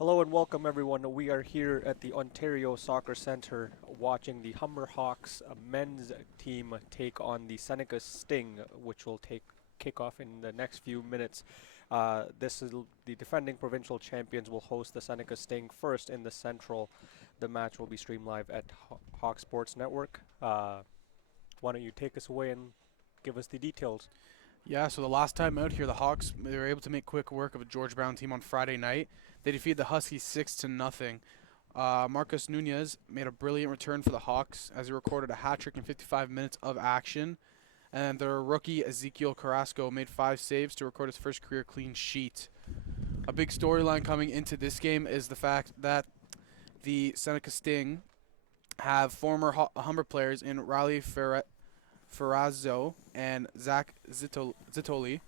Hello and welcome everyone. We are here at the Ontario Soccer Centre watching the Humber Hawks men's team take on the Seneca Sting, which will take kickoff in the next few minutes. This is the defending provincial champions will host the Seneca Sting first in the Central. The match will be streamed live at Hawk Sports Network. Why don't you take us away and give us the details? Yeah, so the last time out here, the Hawks they were able to make quick work of a George Brown team on Friday night. They defeated the Huskies 6-0. Marcus Nunez made a brilliant return for the Hawks as he recorded a hat trick in 55 minutes of action. And their rookie Ezekiel Carrasco made 5 saves to record his first career clean sheet. A big storyline coming into this game is the fact that the Seneca Sting have former Humber players in Riley Ferrazzo and Zach Zitoli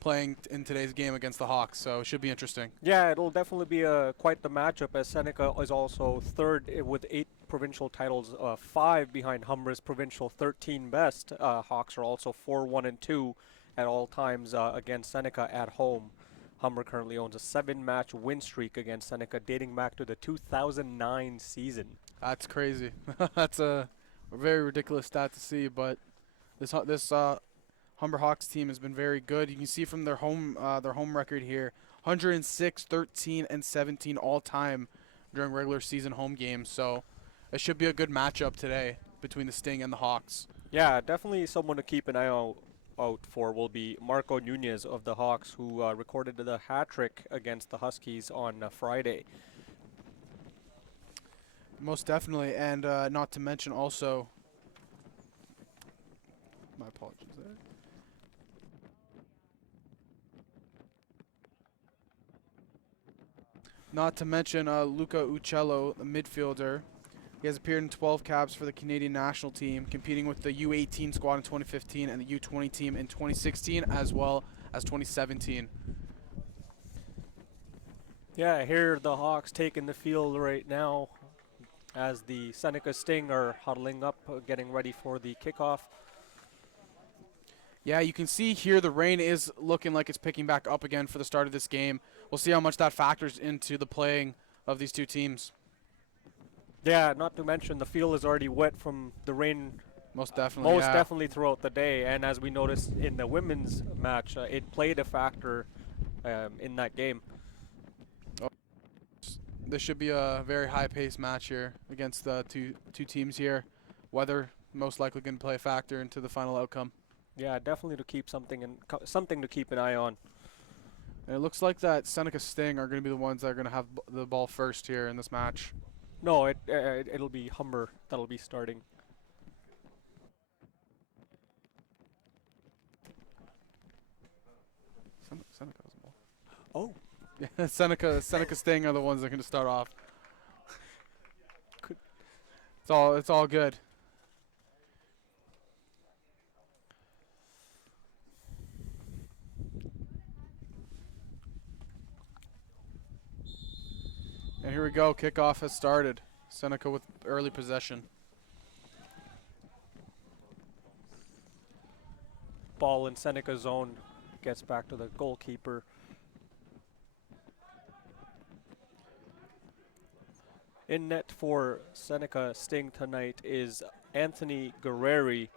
playing in today's game against the Hawks, so it should be interesting. Yeah, it'll definitely be quite the matchup as Seneca is also third with 8 provincial titles, 5 behind Humber's provincial 13 best. Hawks are also 4-1-2 at all times against Seneca at home. Humber currently owns a 7-match win streak against Seneca dating back to the 2009 season. That's crazy. That's a very ridiculous stat to see, but this Humber Hawks team has been very good. You can see from their home record here, 106, 13, and 17 all time during regular season home games. So it should be a good matchup today between the Sting and the Hawks. Yeah, definitely someone to keep an eye out for will be Marco Nunez of the Hawks, who recorded the hat trick against the Huskies on Friday. Most definitely, and not to mention also, my apologies there. Not to mention Luca Uccello, the midfielder. He has appeared in 12 caps for the Canadian national team, competing with the U18 squad in 2015 and the U20 team in 2016, as well as 2017. Yeah, here the Hawks taking the field right now as the Seneca Sting are huddling up, getting ready for the kickoff. Yeah, you can see here the rain is looking like it's picking back up again for the start of this game. We'll see how much that factors into the playing of these two teams. Yeah, not to mention the field is already wet from the rain. Most definitely, Most definitely throughout the day, and as we noticed in the women's match, it played a factor in that game. This should be a very high-paced match here against the two teams here. Weather most likely going to play a factor into the final outcome. Yeah, definitely to keep something to keep an eye on. And it looks like that Seneca Sting are going to be the ones that are going to have the ball first here in this match. No, it'll be Humber that'll be starting. Seneca has the ball. Oh, Yeah, Seneca Sting are the ones that are going to start off. It's all good. And here we go. Kickoff has started. Seneca with early possession. ball in Seneca zone, gets back to the goalkeeper. In net for Seneca Sting tonight is Anthony Guerreri.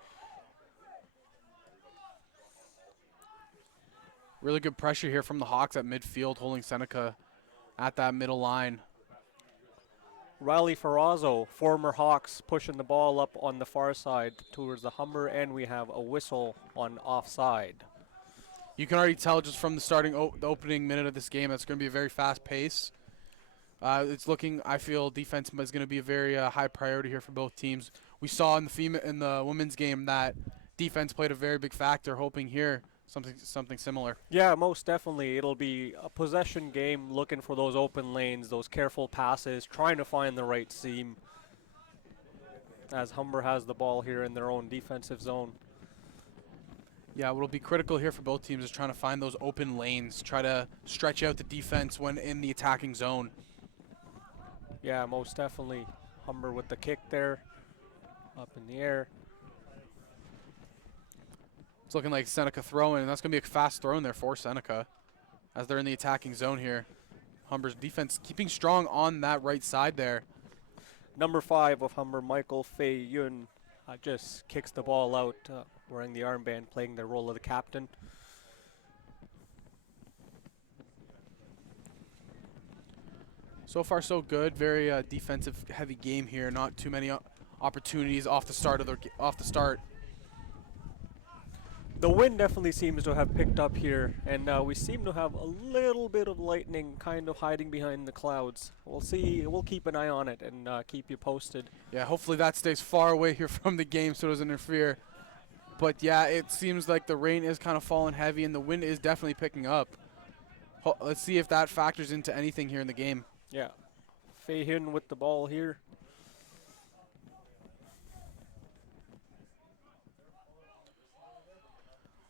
Really good pressure here from the Hawks at midfield, holding Seneca at that middle line. Riley Ferrazzo, former Hawks, pushing the ball up on the far side towards the Humber, and we have a whistle on offside. You can already tell just from the the opening minute of this game, it's going to be a very fast pace. It's looking, I feel, defense is going to be a very high priority here for both teams. We saw in the women's game that defense played a very big factor, hoping here something similar. Yeah, most definitely. It'll be a possession game, looking for those open lanes, those careful passes, trying to find the right seam as Humber has the ball here in their own defensive zone. Yeah, what'll be critical here for both teams is trying to find those open lanes, try to stretch out the defense when in the attacking zone. Yeah, most definitely. Humber with the kick there, up in the air. It's looking like Seneca throwing, and that's going to be a fast throw in there for Seneca as they're in the attacking zone here. Humber's defense keeping strong on that right side there. Number 5 of Humber, Michael Fei Yun, just kicks the ball out, wearing the armband, playing the role of the captain. So far, so good. Very defensive heavy game here. Not too many opportunities off the start off the start. The wind definitely seems to have picked up here, and we seem to have a little bit of lightning kind of hiding behind the clouds. We'll see. We'll keep an eye on it and keep you posted. Yeah, hopefully that stays far away here from the game so it doesn't interfere. But yeah, it seems like the rain is kind of falling heavy and the wind is definitely picking up. Let's see if that factors into anything here in the game. Yeah. Fei Hyun with the ball here.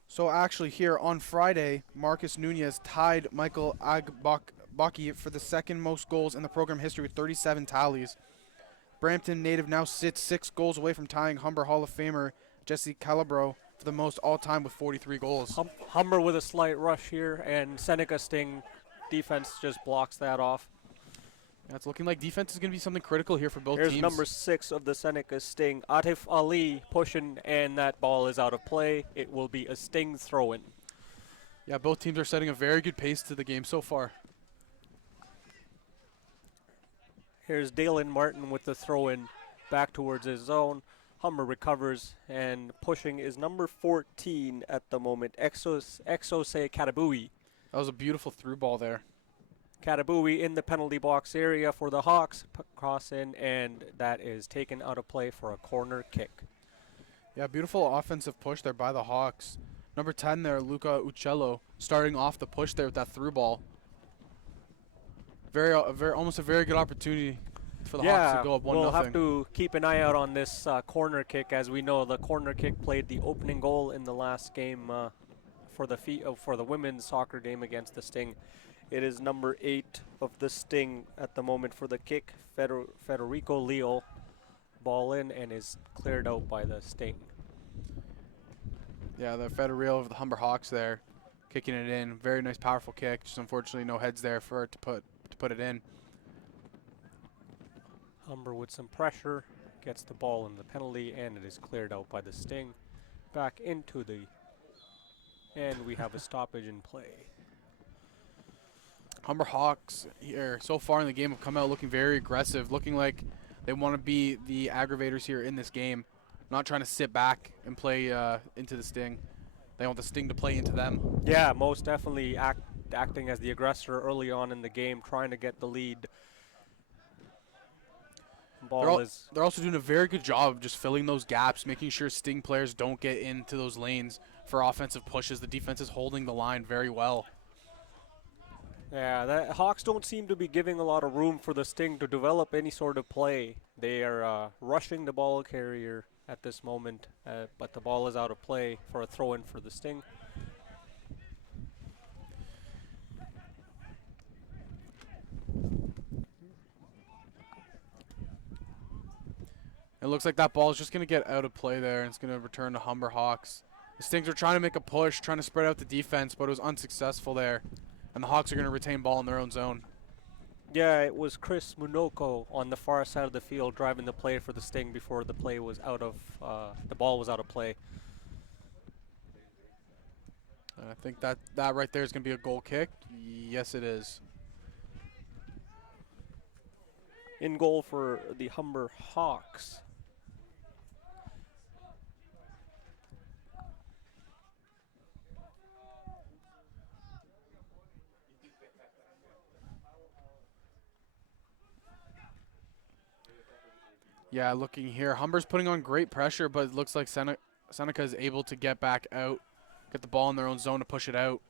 So actually here on Friday, Marcus Nunez tied Michael Agbaki for the second most goals in the program history with 37 tallies. Brampton native now sits 6 goals away from tying Humber Hall of Famer Jesse Calabro for the most all-time with 43 goals. Humber with a slight rush here, and Seneca Sting defense just blocks that off. Yeah, it's looking like defense is going to be something critical here for both Here's teams. number 6 of the Seneca Sting, Atif Ali, pushing, and that ball is out of play. It will be a Sting throw-in. Yeah, both teams are setting a very good pace to the game so far. Here's Dalen Martin with the throw-in back towards his zone. Humber recovers, and pushing is number 14 at the moment, Exose Katabui. That was a beautiful through ball there. Katabui in the penalty box area for the Hawks, cross in, and that is taken out of play for a corner kick. Yeah, beautiful offensive push there by the Hawks. Number 10 there, Luca Uccello, starting off the push there with that through ball. Almost a very good opportunity for the Hawks to go up 1-0. We'll have to keep an eye out on this corner kick. As we know, the corner kick played the opening goal in the last game for the women's soccer game against the Sting. It is number 8 of the Sting at the moment for the kick. Federico Leo, ball in, and is cleared out by the Sting. Yeah, the Federico of the Humber Hawks there, kicking it in. Very nice, powerful kick. Just unfortunately no heads there for it to put it in. Humber with some pressure gets the ball in the penalty, and it is cleared out by the Sting. Back into the, and we have a stoppage in play. Humber Hawks here so far in the game have come out looking very aggressive, looking like they want to be the aggravators here in this game, not trying to sit back and play into the Sting. They want the Sting to play into them. Yeah, most definitely acting as the aggressor early on in the game, trying to get the lead. They're also doing a very good job of just filling those gaps, making sure Sting players don't get into those lanes for offensive pushes. The defense is holding the line very well. Yeah, the Hawks don't seem to be giving a lot of room for the Sting to develop any sort of play. They are rushing the ball carrier at this moment, but the ball is out of play for a throw-in for the Sting. It looks like that ball is just going to get out of play there, and it's going to return to Humber Hawks. The Stings are trying to make a push, trying to spread out the defense, but it was unsuccessful there. And the Hawks are going to retain ball in their own zone. Yeah, it was Chris Munoko on the far side of the field driving the play for the Sting before the play was out of the ball was out of play. And I think that right there is going to be a goal kick. Yes, it is. In goal for the Humber Hawks. Yeah, looking here, Humber's putting on great pressure, but it looks like Seneca is able to get back out, get the ball in their own zone to push it out.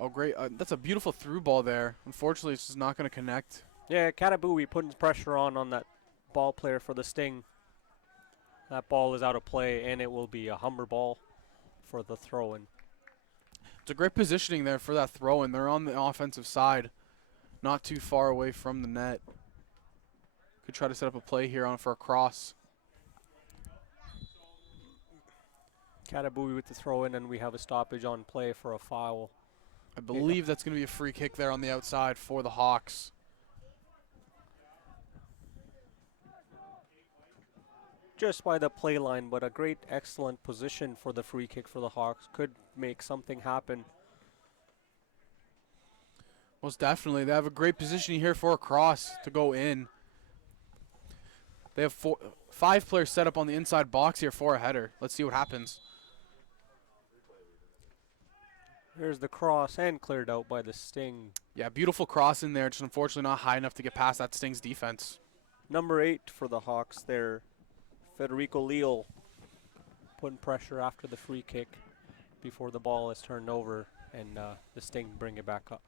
Oh, great. That's a beautiful through ball there. Unfortunately, it's just not going to connect. Yeah, Katabui putting pressure on that ball player for the Sting. That ball is out of play, and it will be a Humber ball for the throw-in. It's a great positioning there for that throw-in. They're on the offensive side, not too far away from the net. Could try to set up a play here for a cross. Katabui with the throw-in, and we have a stoppage on play for a foul. I believe that's going to be a free kick there on the outside for the Hawks. Just by the play line, but a great, excellent position for the free kick for the Hawks. Could make something happen. Most definitely. They have a great position here for a cross to go in. They have 5 players set up on the inside box here for a header. Let's see what happens. There's the cross and cleared out by the Sting. Yeah, beautiful cross in there, just unfortunately not high enough to get past that Sting's defense. Number 8 for the Hawks there, Federico Leal, putting pressure after the free kick before the ball is turned over, and the Sting bring it back up.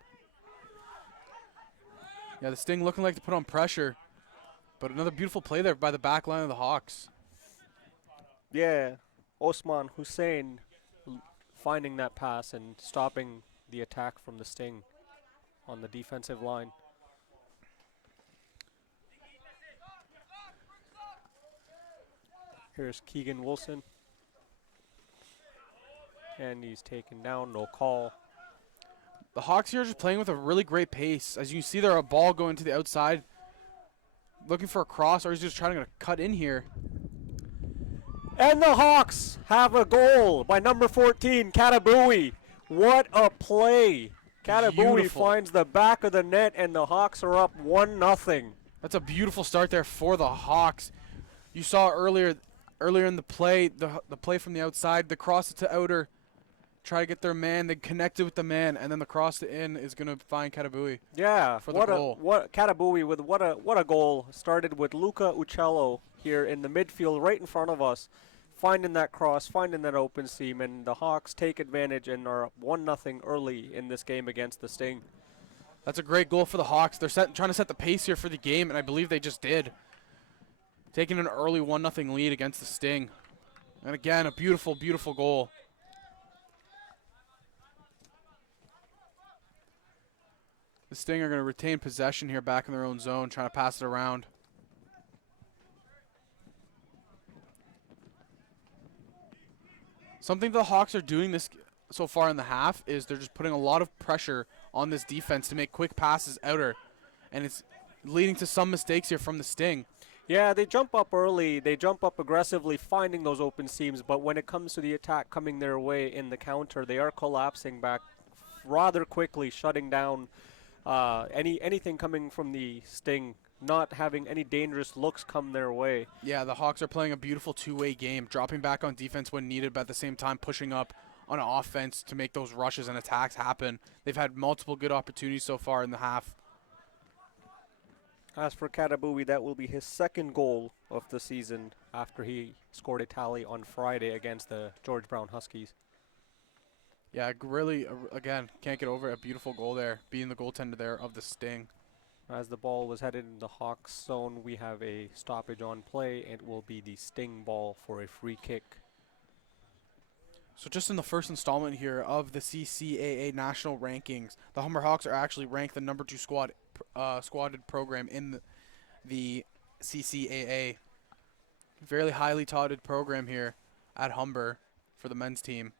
Yeah, the Sting looking like to put on pressure, but another beautiful play there by the back line of the Hawks. Yeah, Osman Hussein finding that pass and stopping the attack from the Sting on the defensive line. Here's Keegan Wilson. And he's taken down, no call. The Hawks here are just playing with a really great pace. As you can see there, a ball going to the outside, looking for a cross, or he's just trying to cut in here. And the Hawks have a goal by number 14, Katabui. What a play. Katabui finds the back of the net, and the Hawks are up 1-0. That's a beautiful start there for the Hawks. You saw earlier in the play, the play from the outside, the cross to outer, try to get their man, they connected with the man, and then the cross to in is going to find Katabui. Yeah, for the goal. What Katabui with what a goal. Started with Luca Uccello here in the midfield right in front of us, finding that cross, finding that open seam, and the Hawks take advantage and are up 1-0 early in this game against the Sting. That's a great goal for the Hawks. They're trying to set the pace here for the game, and I believe they just did. Taking an early 1-0 lead against the Sting. And again, a beautiful, beautiful goal. The Sting are going to retain possession here back in their own zone, trying to pass it around. Something the Hawks are doing this so far in the half is they're just putting a lot of pressure on this defense to make quick passes outer, and it's leading to some mistakes here from the Sting. Yeah, they jump up early, they jump up aggressively, finding those open seams, but when it comes to the attack coming their way in the counter, they are collapsing back rather quickly, shutting down anything coming from the Sting, not having any dangerous looks come their way. Yeah, the Hawks are playing a beautiful two-way game, dropping back on defense when needed, but at the same time pushing up on offense to make those rushes and attacks happen. They've had multiple good opportunities so far in the half. As for Katabui, that will be his second goal of the season after he scored a tally on Friday against the George Brown Huskies. Yeah, really, again, can't get over it. A beautiful goal there, being the goaltender there of the Sting. As the ball was headed in the Hawks zone, we have a stoppage on play. It will be the Sting ball for a free kick. So just in the first installment here of the CCAA national rankings, the Humber Hawks are actually ranked the number 2 squatted program in the CCAA. Very highly touted program here at Humber for the men's team.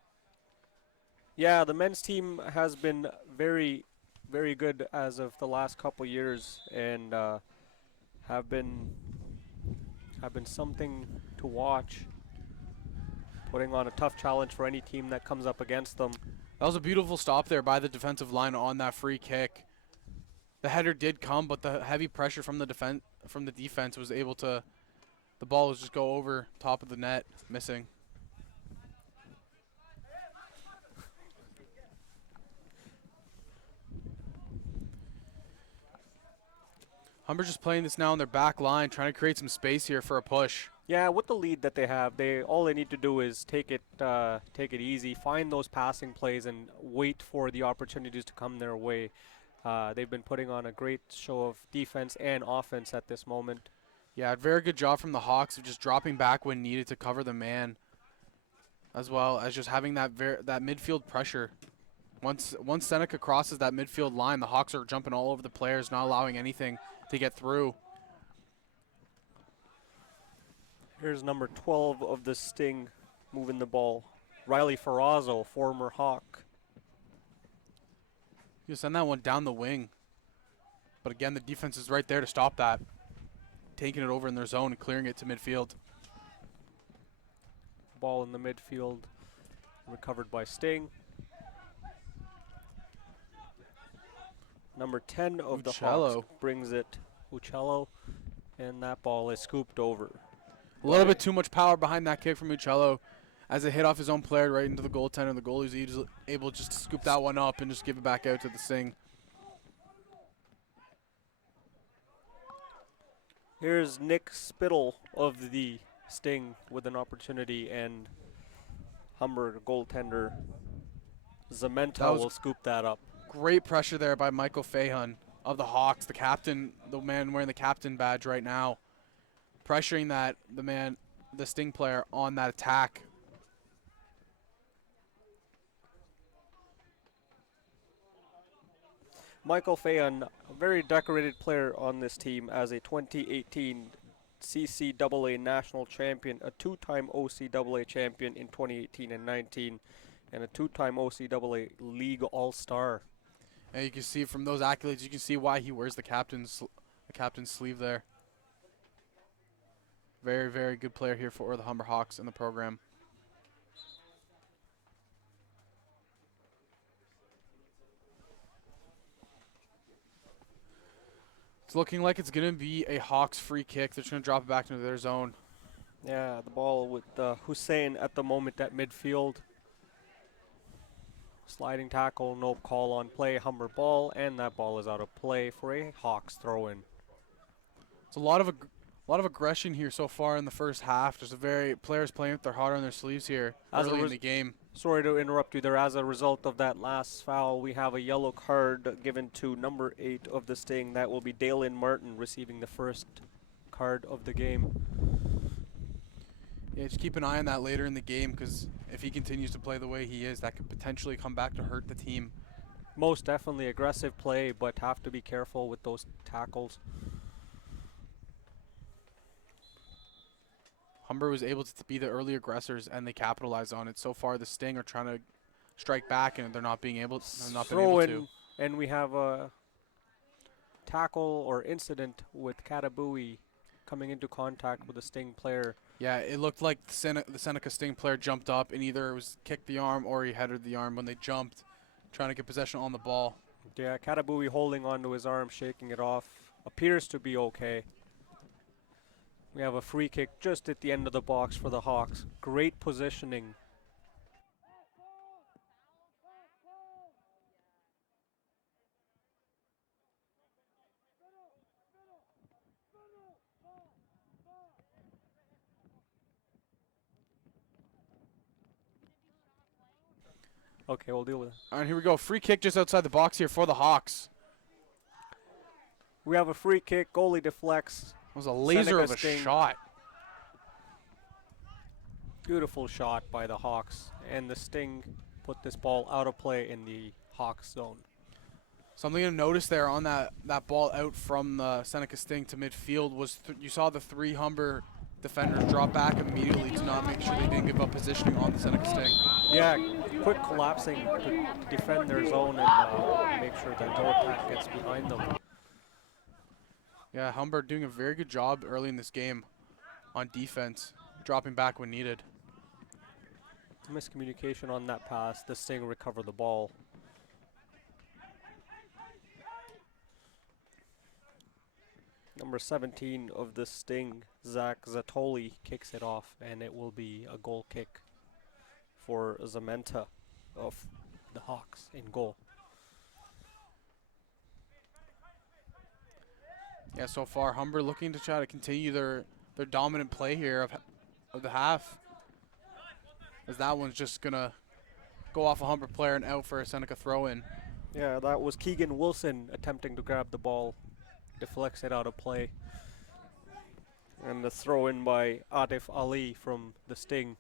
Yeah, the men's team has been very, very good as of the last couple years, and have been something to watch, putting on a tough challenge for any team that comes up against them. That was a beautiful stop there by the defensive line on that free kick. The header did come, but the heavy pressure from the defense was able to, the ball was just go over top of the net, missing. Humber just playing this now on their back line, trying to create some space here for a push. Yeah, with the lead that they have, all they need to do is take it easy, find those passing plays, and wait for the opportunities to come their way. They've been putting on a great show of defense and offense at this moment. Yeah, very good job from the Hawks of just dropping back when needed to cover the man, as well as just having that midfield pressure. Once Seneca crosses that midfield line, the Hawks are jumping all over the players, not allowing anything to get through. Here's number 12 of the Sting moving the ball. Riley Ferrazzo, former Hawk. You send that one down the wing. But again, the defense is right there to stop that. Taking it over in their zone and clearing it to midfield. Ball in the midfield, recovered by Sting. Number 10 of the Hawks Uccello brings it, Uccello, and that ball is scooped over. A little bit too much power behind that kick from Uccello as it hit off his own player right into the goaltender. The goalie was able just to scoop that one up and just give it back out to the Sting. Here's Nick Spittle of the Sting with an opportunity, and Humber goaltender Zementa will scoop that up. Great pressure there by Michael Fahun of the Hawks, the captain, the man wearing the captain badge right now. Pressuring the Sting player on that attack. Michael Fahun, a very decorated player on this team as a 2018 CCAA national champion, a two-time OCAA champion in 2018 and 19, and a two-time OCAA League All-Star. And you can see from those accolades, you can see why he wears the captain's sleeve there. Very, very good player here for the Humber Hawks in the program. It's looking like it's going to be a Hawks free kick. They're just going to drop it back into their zone. Yeah, the ball with Hussein at the moment at midfield. Sliding tackle, no call on play, Humber ball, and that ball is out of play for a Hawks throw-in. It's a lot of aggression here so far in the first half. There's players playing with their heart on their sleeves here early in the game. Sorry to interrupt you there. As a result of that last foul, we have a yellow card given to number 8 of the Sting. That will be Dalen Martin receiving the first card of the game. Yeah, just keep an eye on that later in the game, because if he continues to play the way he is, that could potentially come back to hurt the team. Most definitely aggressive play, but have to be careful with those tackles. Humber was able to be the early aggressors, and they capitalized on it. So far, the Sting are trying to strike back, and they're not being able to. And we have a tackle or incident with Katabui coming into contact with the Sting player. Yeah, it looked like the Seneca Sting player jumped up and either it was kicked the arm or he headed the arm when they jumped, trying to get possession on the ball. Yeah, Katabui holding onto his arm, shaking it off. Appears to be okay. We have a free kick just at the end of the box for the Hawks. Great positioning. Okay, we'll deal with it. All right, here we go. Free kick just outside the box here for the Hawks. We have a free kick. Goalie deflects. It was a laser Seneca of a Sting. shot. Beautiful shot by the Hawks. And the Sting put this ball out of play in the Hawks zone. Something to notice there on that ball out from the Seneca Sting to midfield was you saw the 3 Humber defenders drop back immediately to not make sure they didn't give up positioning on the Seneca Sting. Yeah, quick collapsing to defend their zone and make sure that no attack gets behind them. Yeah, Humber doing a very good job early in this game on defense, dropping back when needed. Miscommunication on that pass. The Sting recover the ball. Number 17 of the Sting, Zach Zatoli, kicks it off, and it will be a goal kick for Zementa of the Hawks in goal. Yeah, so far Humber looking to try to continue their dominant play here of the half. As that one's just going to go off a Humber player and out for a Seneca throw-in. Yeah, that was Keegan Wilson attempting to grab the ball. Deflects it out of play. And the throw in by Atif Ali from the Sting.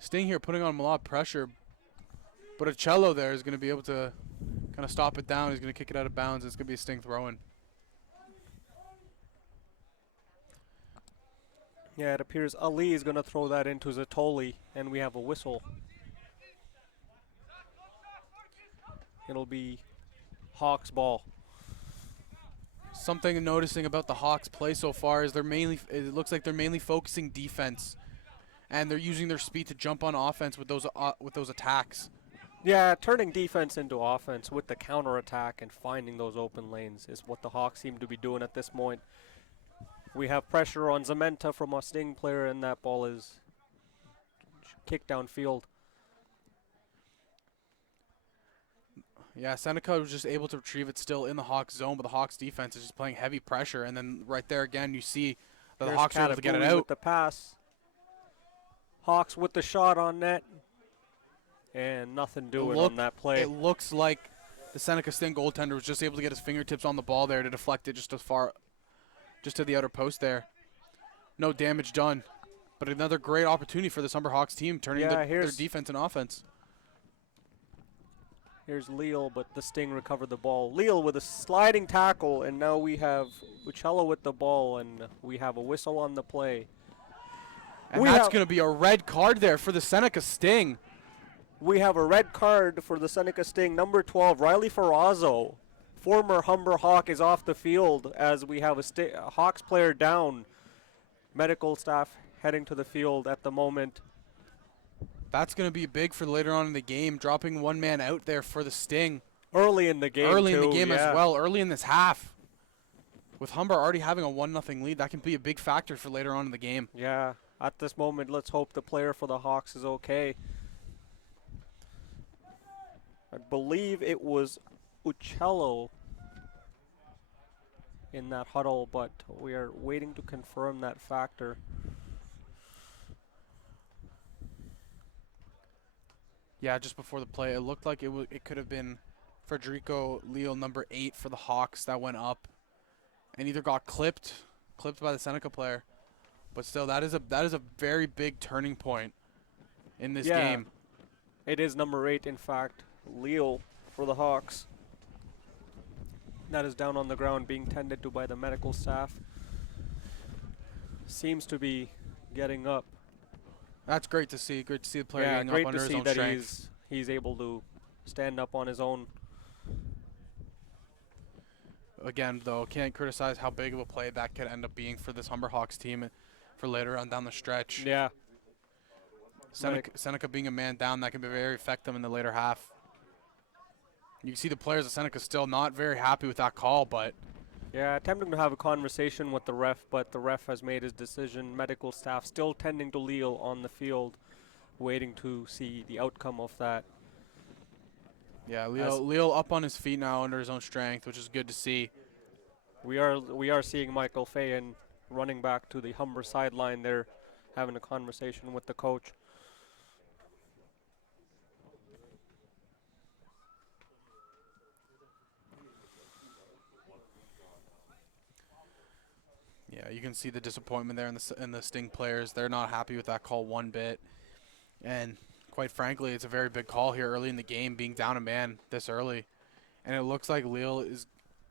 Sting here putting on a lot of pressure, but Uccello there is going to be able to kind of stop it down. He's going to kick it out of bounds. It's going to be a Sting throw-in. Yeah, it appears Ali is going to throw that into Zatoli, and we have a whistle. It'll be Hawks ball. Something noticing about the Hawks' play so far is it looks like they're mainly focusing defense, and they're using their speed to jump on offense with those attacks. Yeah, turning defense into offense with the counterattack and finding those open lanes is what the Hawks seem to be doing at this point. We have pressure on Zamenta from a Sting player, and that ball is kicked downfield. Yeah, Seneca was just able to retrieve it still in the Hawks zone, but the Hawks defense is just playing heavy pressure, and then right there again you see that the Hawks are able to get it out. With the pass. Hawks with the shot on net. And nothing doing on that play. It looks like the Seneca Sting goaltender was just able to get his fingertips on the ball there to deflect it just to the outer post there. No damage done. But another great opportunity for this Humber Hawks team, turning their defense and offense. Here's Leal, but the Sting recovered the ball. Leal with a sliding tackle, and now we have Uccello with the ball, and we have a whistle on the play. And that's going to be a red card there for the Seneca Sting. We have a red card for the Seneca Sting. Number 12, Riley Ferrazzo, former Humber Hawk, is off the field as we have a Hawks player down. Medical staff heading to the field at the moment. That's going to be big for later on in the game, dropping one man out there for the Sting. Early in the game, as well, early in this half. With Humber already having a 1-0 lead, that can be a big factor for later on in the game. Yeah, at this moment, let's hope the player for the Hawks is okay. I believe it was Uccello in that huddle, but we are waiting to confirm that factor. Yeah, just before the play, it looked like it could have been Federico Leal, number 8 for the Hawks, that went up and either got clipped by the Seneca player. But still, that is a very big turning point in this game. It is number 8, in fact, Leal for the Hawks. That is down on the ground being tended to by the medical staff. Seems to be getting up. That's great to see. Great to see the player getting up under his own strength. Yeah, great to see that he's able to stand up on his own. Again, though, can't criticize how big of a play that could end up being for this Humber Hawks team for later on down the stretch. Yeah. Seneca being a man down, that can be very effective in the later half. You can see the players of Seneca still not very happy with that call, but... Yeah, attempting to have a conversation with the ref, but the ref has made his decision. Medical staff still tending to Leal on the field, waiting to see the outcome of that. Yeah, Leal up on his feet now under his own strength, which is good to see. We are seeing Michael Fayen running back to the Humber sideline there, having a conversation with the coach. Yeah, you can see the disappointment there in the Sting players. They're not happy with that call one bit. And quite frankly, it's a very big call here early in the game, being down a man this early. And it looks like Leal is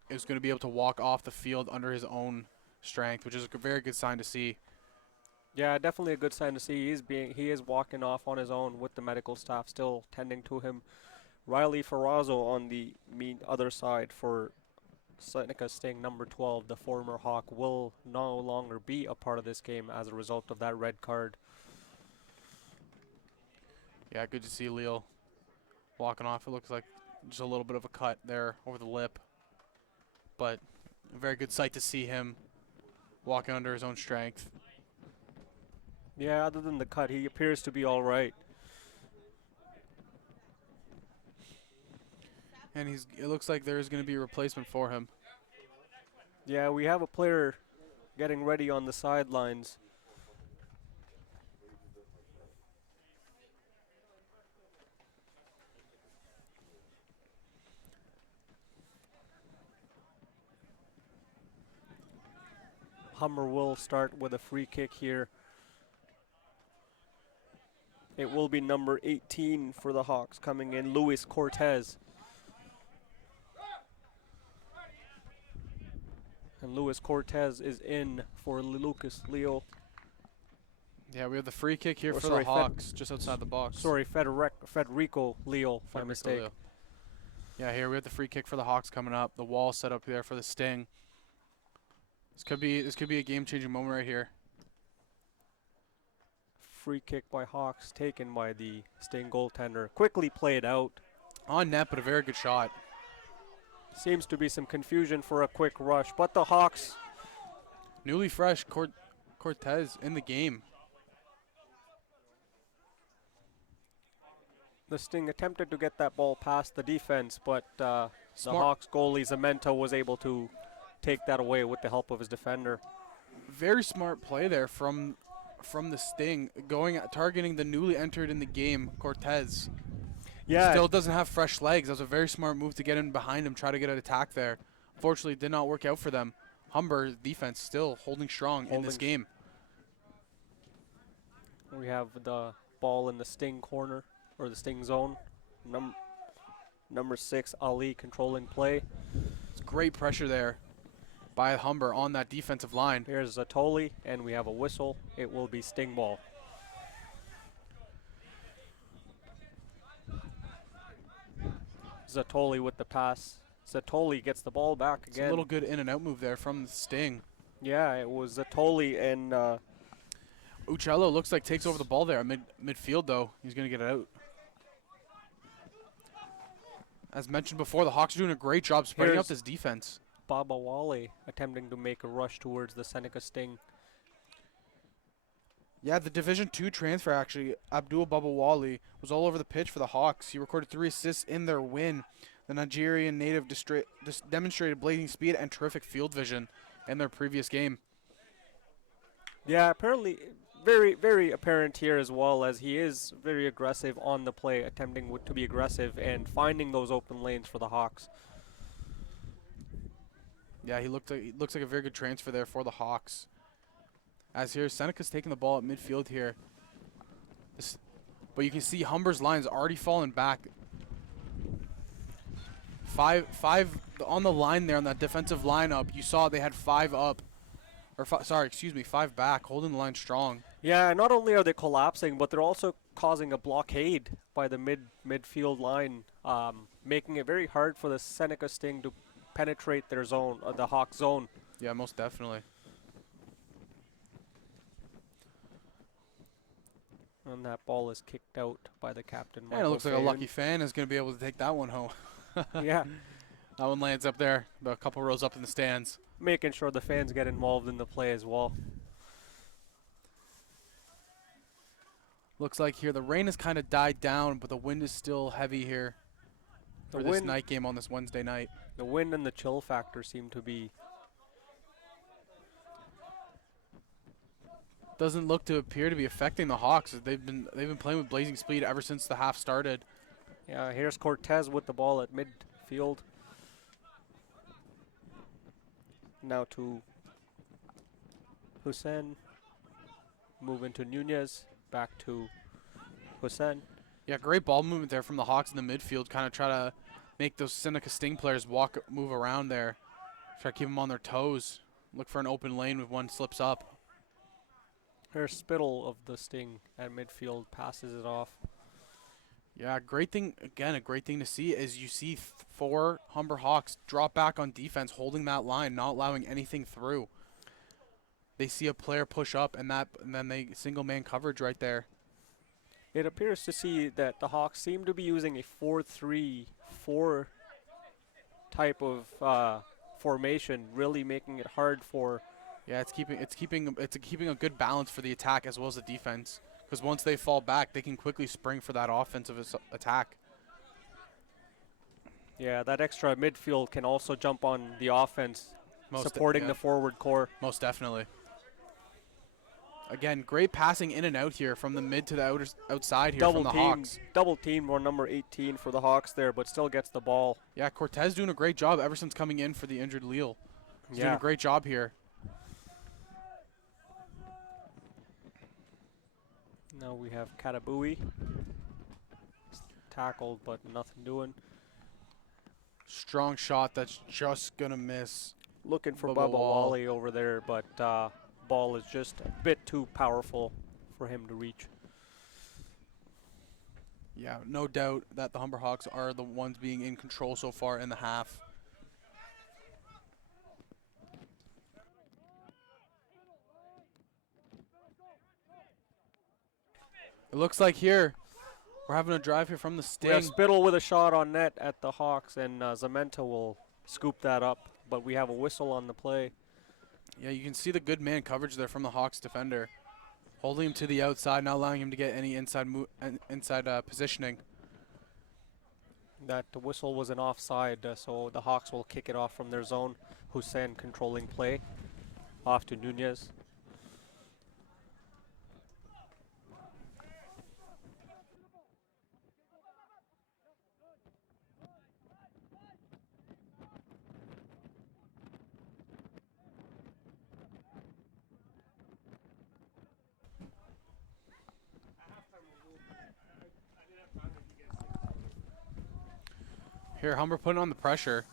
going to be able to walk off the field under his own strength, which is a very good sign to see. Yeah, definitely a good sign to see. He is walking off on his own with the medical staff still tending to him. Riley Ferrazzo on the other side for Seneca Sting, number 12, the former Hawk, will no longer be a part of this game as a result of that red card. Yeah, good to see Leal walking off. It looks like just a little bit of a cut there over the lip. But a very good sight to see him walking under his own strength. Yeah, other than the cut, he appears to be all right. And it looks like there is going to be a replacement for him. Yeah, we have a player getting ready on the sidelines. Humber will start with a free kick here. It will be number 18 for the Hawks coming in, Luis Cortez. And Luis Cortez is in for Lucas Leo. Yeah, we have the free kick here for the Hawks, just outside the box. Sorry, Federico Leo, my mistake. Leo. Yeah, here we have the free kick for the Hawks coming up. The wall set up there for the Sting. This could be a game-changing moment right here. Free kick by Hawks taken by the Sting goaltender. Quickly played out. On net, but a very good shot. Seems to be some confusion for a quick rush, but the Hawks, Newly fresh Cortez in the game. the Sting attempted to get that ball past the defense, but the Smart. Hawks goalie Zementa was able to take that away with the help of his defender. Very smart play there from the Sting, targeting the newly entered in the game, Cortez. Yeah, Still doesn't have fresh legs. That was a very smart move to get in behind him, try to get an attack there. Fortunately, it did not work out for them. Humber defense still holding strong in this game. we have the ball in the Sting corner, or the Sting zone. Number 6, Ali, controlling play. It's great pressure there by Humber on that defensive line. Here's Zatoli, and we have a whistle. It will be Sting ball. Zatoli with the pass. Zatoli gets the ball back It's again. a little good in and out move there from the Sting. Yeah, it was Zatoli and Uccello looks like takes over the ball there at midfield, though. He's going to get it out. As mentioned before, the Hawks are doing a great job spreading out this defense. Baba Wale attempting to make a rush towards the Seneca Sting. Yeah, the Division II transfer, actually, Abdul Babawali, was all over the pitch for the Hawks. He recorded 3 assists in their win. The Nigerian native demonstrated blazing speed and terrific field vision in their previous game. Yeah, apparently very, very apparent here as well, as he is very aggressive on the play, attempting to be aggressive and finding those open lanes for the Hawks. Yeah, he looks like a very good transfer there for the Hawks. As here, Seneca's taking the ball at midfield here. But you can see Humber's line is already fallen back. Five on the line there on that defensive lineup. You saw they had 5 up. Or 5 back, holding the line strong. Yeah, not only are they collapsing, but they're also causing a blockade by the midfield line, making it very hard for the Seneca Sting to penetrate their zone, the Hawk zone. Yeah, most definitely. And that ball is kicked out by the captain. And it looks like a lucky fan is going to be able to take that one home. Yeah, That one lands up there, about a couple rows up in the stands. making sure the fans get involved in the play as well. Looks like here the rain has kind of died down, but the wind is still heavy here for this night game on this Wednesday night. The wind and the chill factor seem to be. Doesn't look to appear to be affecting the Hawks. They've been playing with blazing speed ever since the half started. Yeah, here's Cortez with the ball at midfield. Now to Hussein. Move into Nunez. Back to Hussein. Yeah, great ball movement there from the Hawks in the midfield. Kind of try to make those Seneca Sting players move around there. Try to keep them on their toes. Look for an open lane if one slips up. Here's Spittle of the Sting at midfield. Passes it off. Yeah, a great thing to see is you see 4 Humber Hawks drop back on defense, holding that line, not allowing anything through. They see a player push up, and then they single man coverage right there. It appears to see that the Hawks seem to be using a 4-3-4 type of formation, really making it hard for. Yeah, it's keeping a good balance for the attack as well as the defense. Because once they fall back, they can quickly spring for that offensive attack. Yeah, that extra midfield can also jump on the offense, supporting the forward core. Most definitely. Again, great passing in and out here from the mid to the outside here from the Hawks. Double team on number 18 for the Hawks there, but still gets the ball. Yeah, Cortez doing a great job ever since coming in for the injured Leal. He's doing a great job here. Now we have Katabui. Tackled, but nothing doing. Strong shot that's just going to miss. Looking for Bubba Bubba Wall. Wally over there, but ball is just a bit too powerful for him to reach. Yeah, no doubt that the Humber Hawks are the ones being in control so far in the half. It looks like here we're having a drive here from the We have Sting. Spittle with a shot on net at the Hawks, and Zamenta will scoop that up. But we have a whistle on the play. Yeah, you can see the good man coverage there from the Hawks defender, holding him to the outside, not allowing him to get any inside positioning. That the whistle was an offside, so the Hawks will kick it off from their zone. Hussein controlling play. Off to Nunez. Here, Humber putting on the pressure.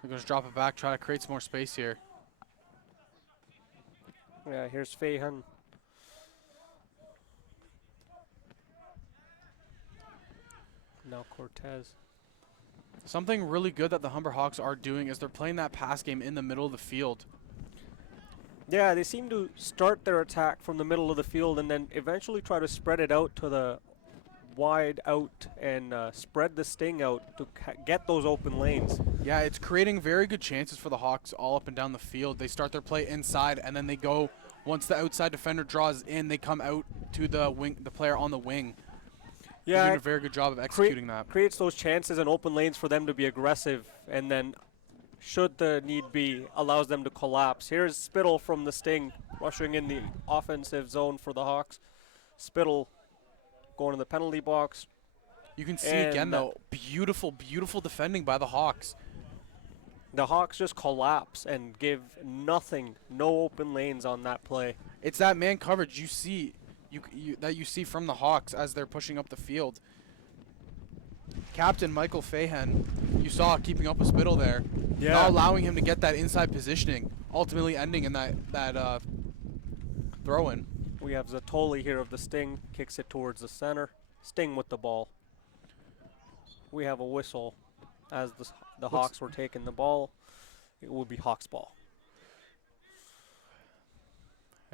They're going to drop it back, try to create some more space here. Yeah, here's Fahan. Now Cortez. Something really good that the Humber Hawks are doing is they're playing that pass game in the middle of the field. Yeah, they seem to start their attack from the middle of the field and then eventually try to spread it out to the wide out and spread the Sting out to get those open lanes. Yeah, it's creating very good chances for the Hawks all up and down the field. They start their play inside, and then they go, once the outside defender draws in, they come out to the wing, the player on the wing. They're Yeah, doing a very good job of executing that. creates those chances and open lanes for them to be aggressive, and then should the need be, allows them to collapse. Here's Spittle from the Sting, rushing in the offensive zone for the Hawks. Spittle going to the penalty box. You can see again, though, beautiful, beautiful defending by the Hawks. The Hawks just collapse and give nothing, no open lanes on that play. It's that man coverage you see, that you see from the Hawks as they're pushing up the field. Captain Michael Fahan, you saw keeping up with Spittle there, not allowing him to get that inside positioning, ultimately ending in that throw-in. We have Zatoli here of the Sting, kicks it towards the center. Sting with the ball. We have a whistle as the Hawks were taking the ball. It will be Hawks ball.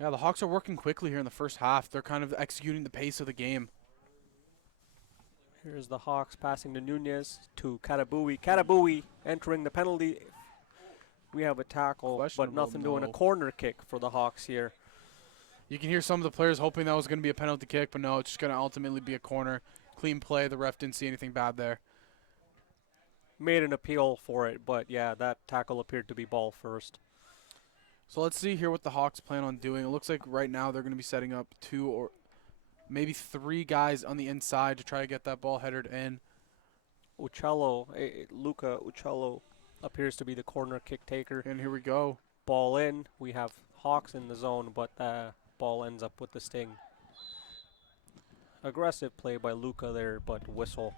Yeah, the Hawks are working quickly here in the first half. They're kind of executing the pace of the game. Here's the Hawks passing to Nunez to Katabui. Katabui entering the penalty. We have a tackle, but nothing doing. A corner kick for the Hawks here. You can hear some of the players hoping that was going to be a penalty kick, but no, it's just going to ultimately be a corner. Clean play. The ref didn't see anything bad there. Made an appeal for it, but yeah, that tackle appeared to be ball first. So let's see here what the Hawks plan on doing. It looks like right now they're going to be setting up 2 or maybe 3 guys on the inside to try to get that ball headed in. Uccello, Luca Uccello appears to be the corner kick taker. And here we go. Ball in. We have Hawks in the zone, but ball ends up with the Sting. Aggressive play by Luca there, but whistle.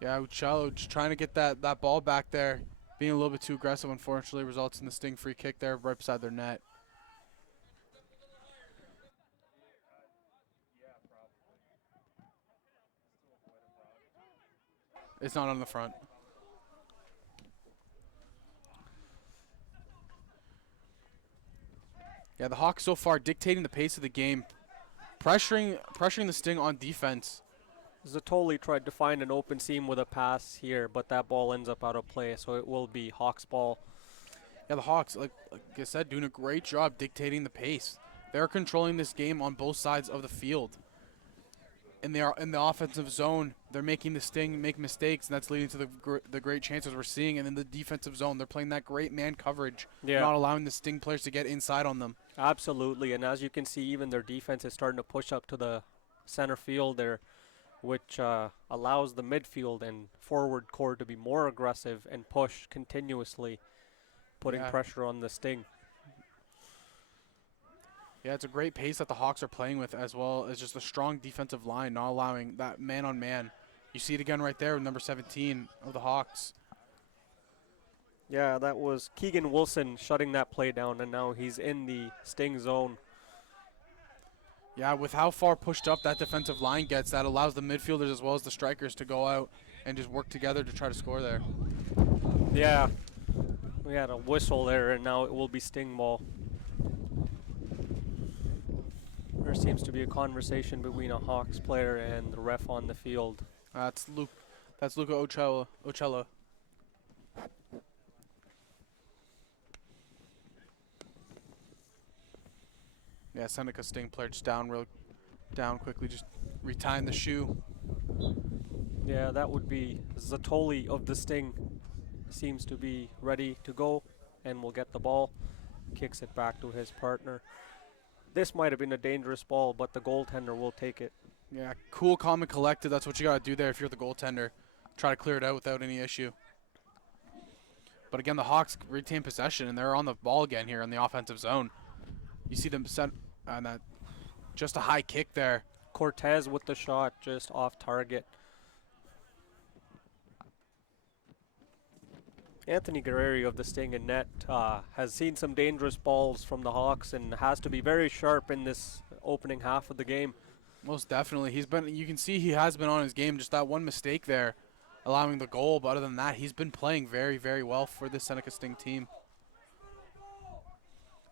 Yeah, Uccello just trying to get that ball back there. Being a little bit too aggressive, unfortunately, results in the Sting free kick there right beside their net. It's not on the front. Yeah, the Hawks so far dictating the pace of the game, pressuring the Sting on defense. Zatoli tried to find an open seam with a pass here, but that ball ends up out of play, so it will be Hawks ball. Yeah, the Hawks, like I said, doing a great job dictating the pace. They're controlling this game on both sides of the field. And they are in the offensive zone. They're making the Sting make mistakes, and that's leading to the great chances we're seeing. And in the defensive zone, they're playing that great man coverage, not allowing the Sting players to get inside on them. Absolutely, and as you can see, even their defense is starting to push up to the center field there, which allows the midfield and forward core to be more aggressive and push continuously, putting pressure on the Sting. Yeah, it's a great pace that the Hawks are playing with, as well as just a strong defensive line, not allowing that man-on-man. You see it again right there with number 17 of the Hawks. Yeah, that was Keegan Wilson shutting that play down, and now he's in the Sting zone. Yeah, with how far pushed up that defensive line gets, that allows the midfielders as well as the strikers to go out and just work together to try to score there. Yeah, we had a whistle there, and now it will be Sting ball. There seems to be a conversation between a Hawks player and the ref on the field. That's Luca Ocella. Yeah, Seneca Sting player just down quickly, just retying the shoe. Yeah, that would be Zatoli of the Sting. Seems to be ready to go and will get the ball. Kicks it back to his partner. This might have been a dangerous ball, but the goaltender will take it. Yeah, cool, calm, and collected. That's what you got to do there if you're the goaltender. Try to clear it out without any issue. But again, the Hawks retain possession, and they're on the ball again here in the offensive zone. You see them set on that, just a high kick there. Cortez with the shot, just off target. Anthony Guerreri of the Sting in net has seen some dangerous balls from the Hawks and has to be very sharp in this opening half of the game. Most definitely. You can see he has been on his game. Just that one mistake there, allowing the goal. But other than that, he's been playing very, very well for this Seneca Sting team.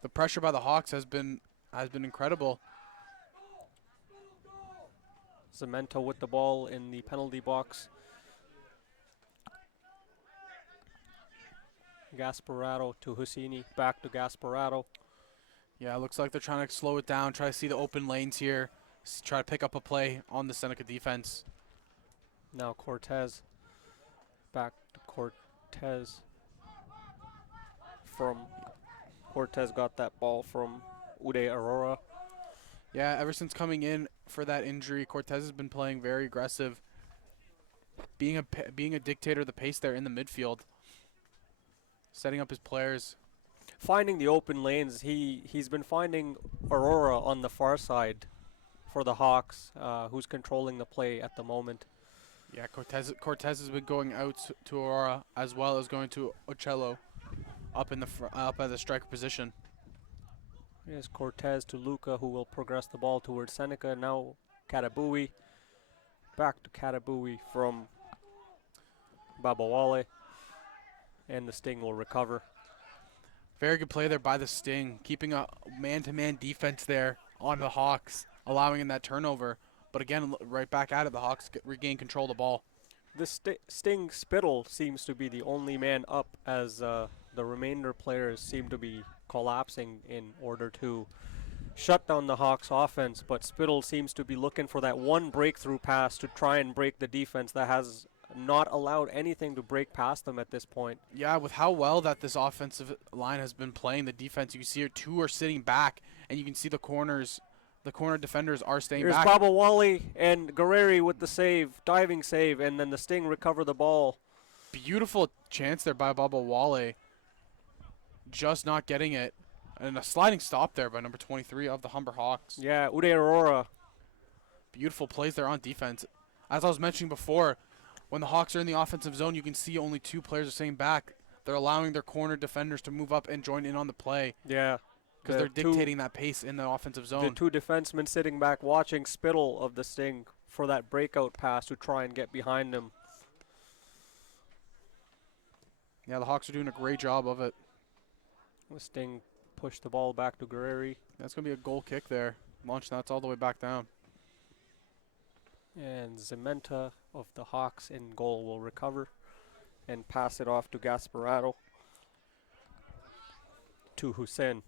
The pressure by the Hawks has been incredible. Zemento with the ball in the penalty box. Gasparado to Husini, back to Gasparado. Yeah, it looks like they're trying to slow it down, try to see the open lanes here, try to pick up a play on the Seneca defense. Now Cortez, back to Cortez. Cortez got that ball from Uday Aurora. Yeah, ever since coming in for that injury, Cortez has been playing very aggressive, being a dictator of the pace there in the midfield, setting up his players. Finding the open lanes, he's been finding Aurora on the far side for the Hawks, who's controlling the play at the moment. Yeah, Cortez has been going out to Aurora as well as going to Ocello up at the striker position. Here's Cortez to Luca, who will progress the ball towards Seneca. Now Katabui. Back to Katabui from Babawale. And the Sting will recover. Very good play there by the Sting, keeping a man-to-man defense there on the Hawks, allowing in that turnover. But again, right back at it, the Hawks regain control of the ball. The Sting Spittle seems to be the only man up, as the remainder players seem to be collapsing in order to shut down the Hawks offense. But Spittle seems to be looking for that one breakthrough pass to try and break the defense that has not allowed anything to break past them at this point. Yeah, with how well that this offensive line has been playing, the defense, you can see here two are sitting back, and you can see the corner defenders are staying back. Here's Babawale and Guerreri with the save, diving save, and then the Sting recover the ball. Beautiful chance there by Babawale, just not getting it. And a sliding stop there by number 23 of the Humber Hawks. Yeah, Uday Aurora. Beautiful plays there on defense. As I was mentioning before, when the Hawks are in the offensive zone, you can see only two players are staying back. They're allowing their corner defenders to move up and join in on the play. Yeah. Because they're dictating that pace in the offensive zone. The two defensemen sitting back watching Spittle of the Sting for that breakout pass to try and get behind him. Yeah, the Hawks are doing a great job of it. The Sting pushed the ball back to Guerreri. That's going to be a goal kick there. Launch that's all the way back down. And Zementa of the Hawks in goal will recover and pass it off to Gasparado. To Hussein.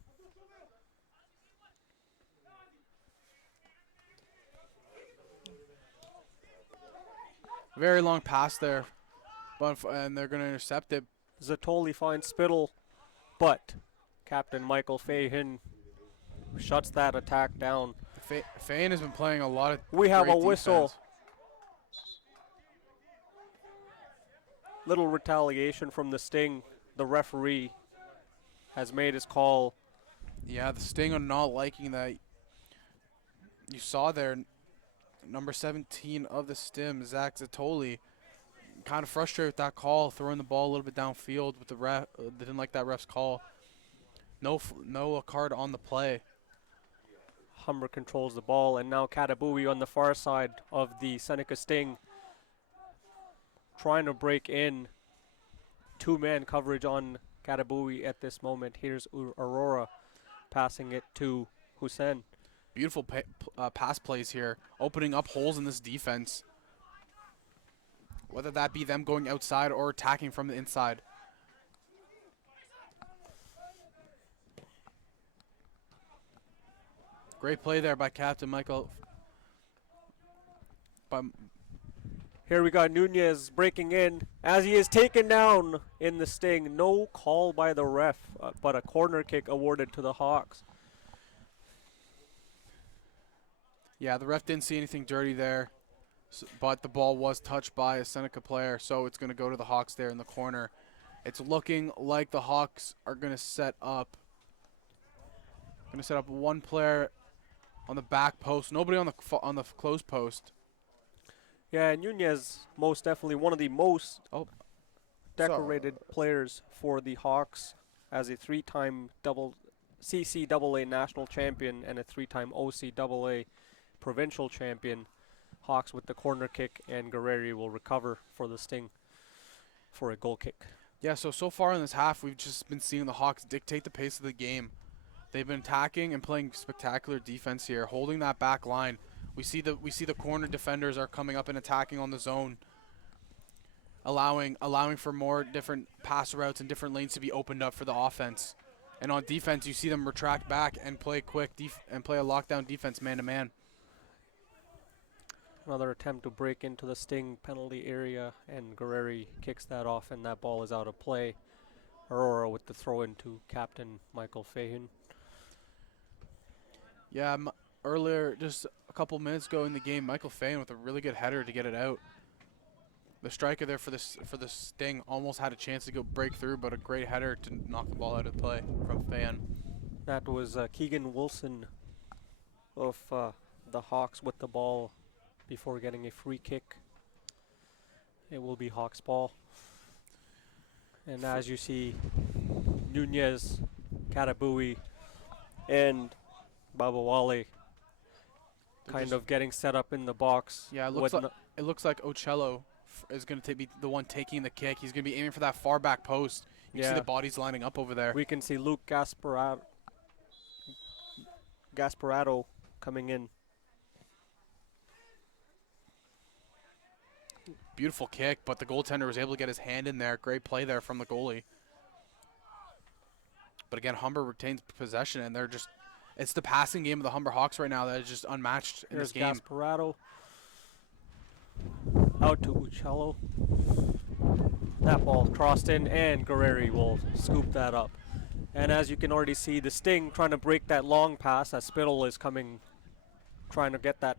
Very long pass there, and they're going to intercept it. Zatoli finds Spittle, but Captain Michael Fahin shuts that attack down. Fahin has been playing a lot of We have a great whistle. defense. Little retaliation from the Sting. The referee has made his call. Yeah, the Sting are not liking that. You saw there, number 17 of the Stim, Zach Zatoli, kind of frustrated with that call, throwing the ball a little bit downfield with the ref. Didn't like that ref's call. No card on the play. Humber controls the ball, and now Katabui on the far side of the Seneca Sting trying to break in. Two-man coverage on Katabui at this moment. Here's Aurora passing it to Hussein. Beautiful pass plays here, opening up holes in this defense. Whether that be them going outside or attacking from the inside. Great play there by Captain Michael. Here we got Nunez breaking in as he is taken down in the Sting. No call by the ref, but a corner kick awarded to the Hawks. Yeah, the ref didn't see anything dirty there, but the ball was touched by a Seneca player, so it's going to go to the Hawks there in the corner. It's looking like the Hawks are going to set up one player on the back post, nobody on the close post. Yeah, Nunez most definitely one of the most decorated players for the Hawks as a three-time CCAA national champion and a three-time OCAA provincial champion. Hawks with the corner kick, and Guerreri will recover for the Sting for a goal kick. Yeah, so far in this half, we've just been seeing the Hawks dictate the pace of the game. They've been attacking and playing spectacular defense here, holding that back line. We see the corner defenders are coming up and attacking on the zone, allowing for more different pass routes and different lanes to be opened up for the offense. And on defense, you see them retract back and play quick and play a lockdown defense man to man. Another attempt to break into the Sting penalty area, and Guerreri kicks that off, and that ball is out of play. Aurora with the throw into Captain Michael Fahin. Yeah, earlier, just a couple minutes ago in the game, Michael Fahin with a really good header to get it out. The striker there for the Sting almost had a chance to go break through, but a great header to knock the ball out of play from Fahin. That was Keegan Wilson of the Hawks with the ball before getting a free kick. It will be Hawks ball. And as you see, Nunez, Katabui, and Babawale kind of getting set up in the box. Yeah, it looks like Ocello is going to be the one taking the kick. He's going to be aiming for that far back post. You see the bodies lining up over there. We can see Luke Gasparado coming in. Beautiful kick, but the goaltender was able to get his hand in there. Great play there from the goalie. But again, Humber retains possession, and it's the passing game of the Humber Hawks right now that is just unmatched in this game. Gasparado out to Uccello. That ball crossed in, and Guerreri will scoop that up. And as you can already see, the Sting trying to break that long pass as Spittle is trying to get that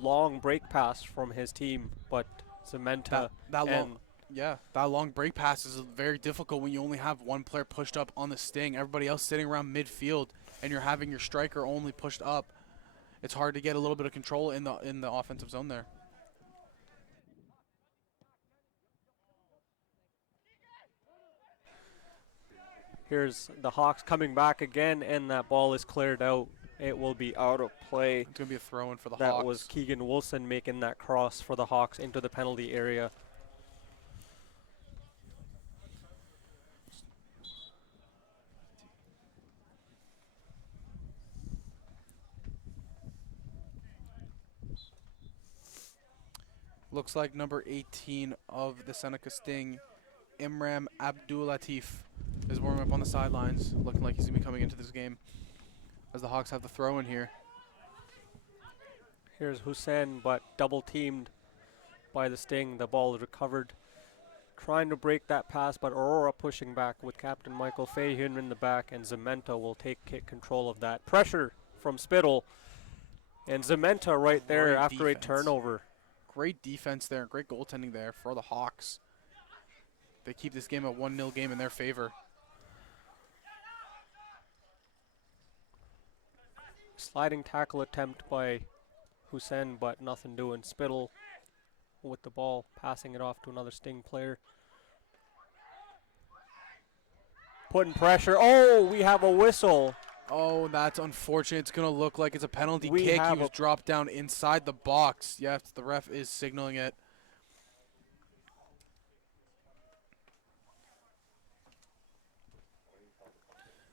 long break pass from his team, but Zementa that long break pass is very difficult when you only have one player pushed up on the Sting, everybody else sitting around midfield, and you're having your striker only pushed up. It's hard to get a little bit of control in the offensive zone there. Here's the Hawks coming back again, and that ball is cleared out. It will be out of play. It's going to be a throw-in for the Hawks. That was Keegan Wilson making that cross for the Hawks into the penalty area. Looks like number 18 of the Seneca Sting, Imran Abdulatif, is warming up on the sidelines, looking like he's going to be coming into this game as the Hawks have the throw-in here. Here's Hussein, but double teamed by the Sting. The ball is recovered. Trying to break that pass, but Aurora pushing back with Captain Michael Fahin in the back, and Zementa will take control of that. Pressure from Spittle, and Zementa right there after a turnover. Great defense there, great goaltending there for the Hawks. They keep this game a 1-0 game in their favor. Sliding tackle attempt by Hussein, but nothing doing. Spittle with the ball, passing it off to another Sting player. Putting pressure. Oh, we have a whistle. Oh, that's unfortunate. It's going to look like it's a penalty We kick. He have was dropped down inside the box. Yes, the ref is signaling it.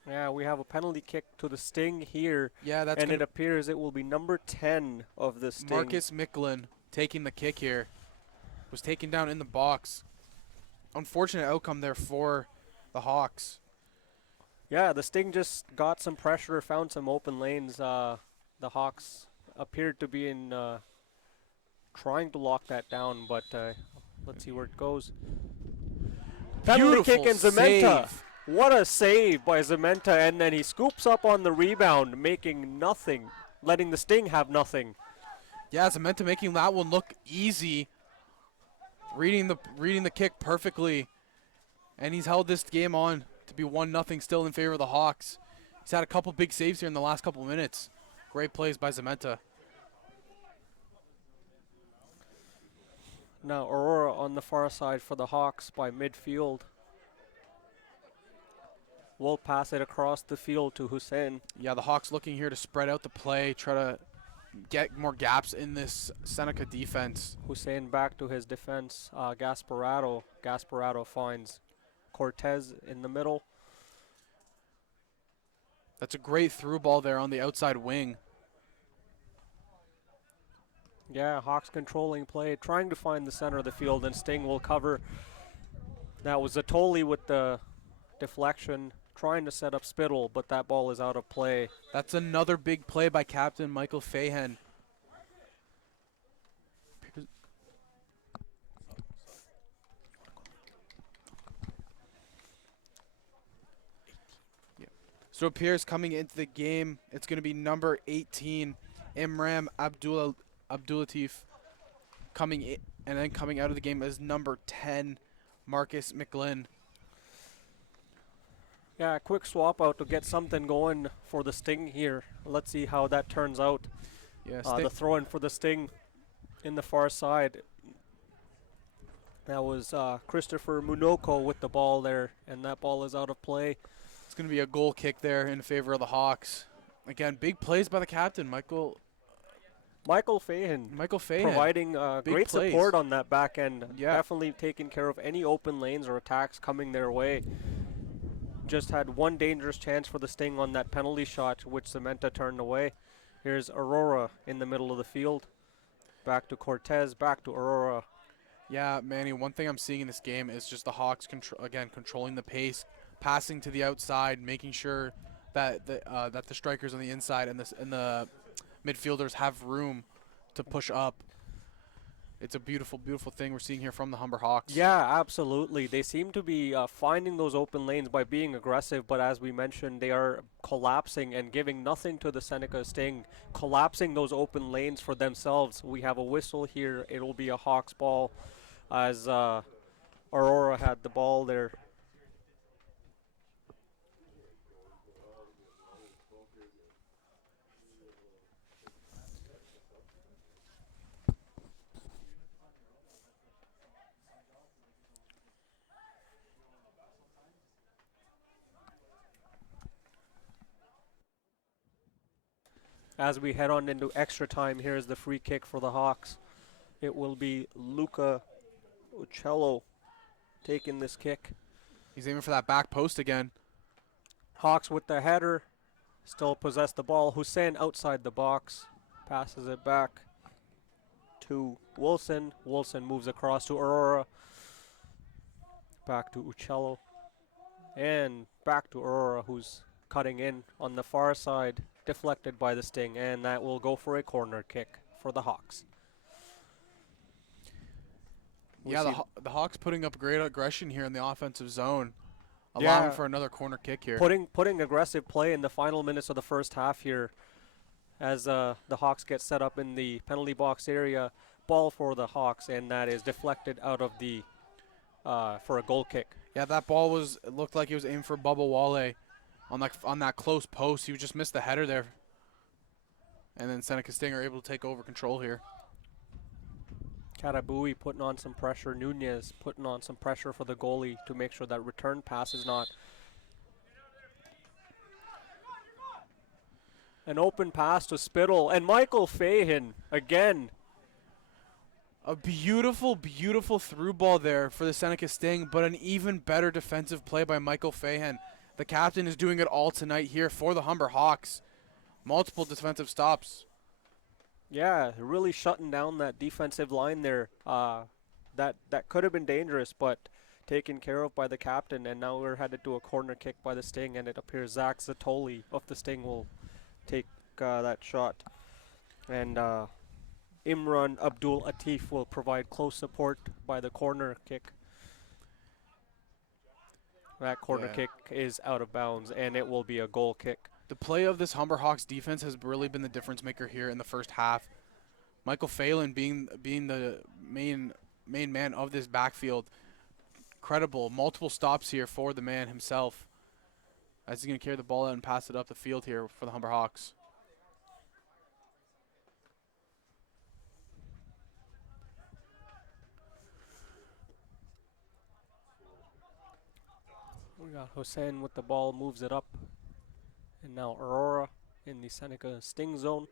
Yeah, we have a penalty kick to the Sting here, Yeah, that's and going it to appears it will be number 10 of the Sting. Marcus Micklin taking the kick here. Was taken down in the box. Unfortunate outcome there for the Hawks. Yeah, the Sting just got some pressure, found some open lanes. The Hawks appeared to be in trying to lock that down, but let's see where it goes. Penalty kick and Zementa. Save. What a save by Zementa, and then he scoops up on the rebound, making nothing, letting the Sting have nothing. Yeah, Zementa making that one look easy. Reading the kick perfectly. And he's held this game on to be 1-0 still in favor of the Hawks. He's had a couple big saves here in the last couple minutes. Great plays by Zementa. Now Aurora on the far side for the Hawks by midfield. We'll pass it across the field to Hussein. Yeah, the Hawks looking here to spread out the play, try to get more gaps in this Seneca defense. Hussein back to his defense. Gasparado. Gasparado finds Cortez in the middle. That's a great through ball there on the outside wing. Yeah, Hawks controlling play, trying to find the center of the field, and Sting will cover. That was Zatoli with the deflection, trying to set up Spittle, but that ball is out of play. That's another big play by Captain Michael Fahan. So it appears coming into the game, it's going to be number 18, Imran Abdulatif, coming in, and then coming out of the game as number 10, Marcus McGlynn. Yeah, a quick swap out to get something going for the Sting here. Let's see how that turns out. Yeah, The throw-in for the Sting in the far side. That was Christopher Munoko with the ball there, and that ball is out of play. it's going to be a goal kick there in favor of the Hawks. Again, big plays by the captain, Michael Fahan. Fahan. Providing great plays. support on that back end. Yeah. Definitely taking care of any open lanes or attacks coming their way. Just had one dangerous chance for the Sting on that penalty shot, which Zementa turned away. Here's Aurora in the middle of the field. Back to Cortez, back to Aurora. Yeah, Manny, one thing I'm seeing in this game is just the Hawks, controlling the pace, passing to the outside, making sure that the strikers on the inside and the midfielders have room to push up. It's a beautiful, beautiful thing we're seeing here from the Humber Hawks. Yeah, absolutely. They seem to be finding those open lanes by being aggressive, but as we mentioned, they are collapsing and giving nothing to the Seneca Sting, collapsing those open lanes for themselves. We have a whistle here. It will be a Hawks ball as Aurora had the ball there. As we head on into extra time, here's the free kick for the Hawks. It will be Luca Uccello taking this kick. He's aiming for that back post again. Hawks with the header, still possess the ball. Hussein outside the box, passes it back to Wilson. Wilson moves across to Aurora. Back to Uccello. And back to Aurora, who's cutting in on the far side, deflected by the Sting, and that will go for a corner kick for the Hawks. Yeah, the Hawks putting up great aggression here in the offensive zone, allowing for another corner kick here. Putting aggressive play in the final minutes of the first half here as the Hawks get set up in the penalty box area. Ball for the Hawks, and that is deflected out of the for a goal kick. Yeah, that ball it looked like he was aimed for Bubba Wale on that close post. He just missed the header there. And then Seneca Sting are able to take over control here. Katabui putting on some pressure. Nunez putting on some pressure for the goalie to make sure that return pass is not An open pass to Spittle, and Michael Fahin again. A beautiful, beautiful through ball there for the Seneca Sting, but an even better defensive play by Michael Fahin. The captain is doing it all tonight here for the Humber Hawks. Multiple defensive stops. Yeah, really shutting down that defensive line there. That could have been dangerous, but taken care of by the captain. And now we're headed to a corner kick by the Sting, and it appears Zach Zatoli of the Sting will take that shot. And Imran Abdul Atif will provide close support by the corner kick. That corner kick is out of bounds, and it will be a goal kick. The play of this Humber Hawks defense has really been the difference maker here in the first half. Michael Phelan being the main man of this backfield. Incredible. Multiple stops here for the man himself, as he's going to carry the ball out and pass it up the field here for the Humber Hawks. We got Hussein with the ball, moves it up. And now Aurora in the Seneca Sting zone.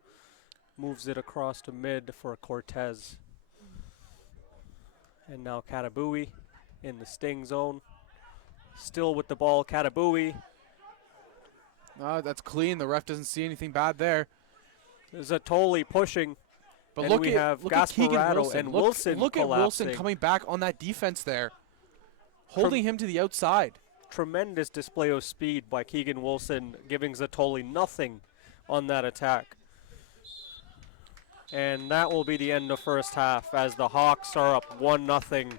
Moves it across to mid for Cortez. And now Katabui in the Sting zone. Still with the ball, Katabui. That's clean. The ref doesn't see anything bad there. Zatoli pushing. But and we have Gasparado and Wilson Look at collapsing. Wilson coming back on that defense there, holding him to the outside. Tremendous display of speed by Keegan Wilson, giving Zatoli nothing on that attack. And that will be the end of first half as the Hawks are up 1-0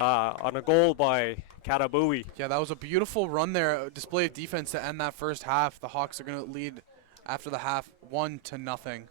on a goal by Katabui. Yeah, that was a beautiful run there, a display of defense to end that first half. The Hawks are going to lead after the half 1-0.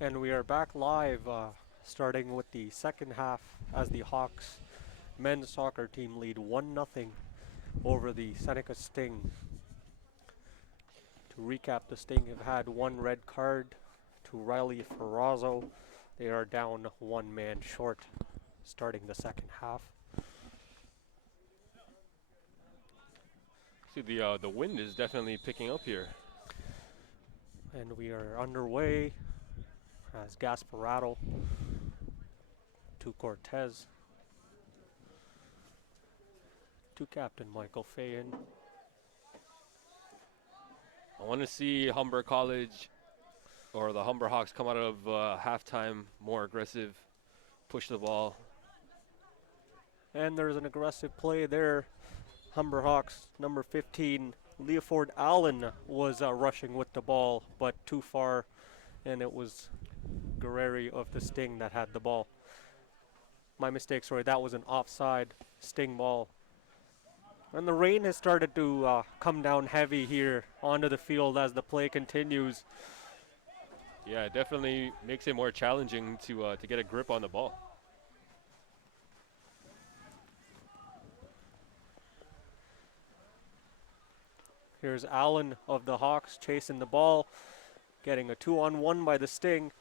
And we are back live, starting with the second half as the Hawks men's soccer team lead 1-0 over the Seneca Sting. To recap, the Sting have had one red card to Riley Ferrazzo. They are down one man short starting the second half. See, the wind is definitely picking up here. And we are underway as Gasparato to Cortez to Captain Michael Fayen. I want to see Humber College or the Humber Hawks come out of halftime more aggressive, push the ball. And there's an aggressive play there. Humber Hawks, number 15, Leopold Allen was rushing with the ball, but too far, and it was Guerreri of the Sting that had the ball. My mistake, sorry, that was an offside Sting ball. And the rain has started to come down heavy here onto the field as the play continues. Yeah, it definitely makes it more challenging to get a grip on the ball. Here's Allen of the Hawks chasing the ball, getting a 2-on-1 by the Sting.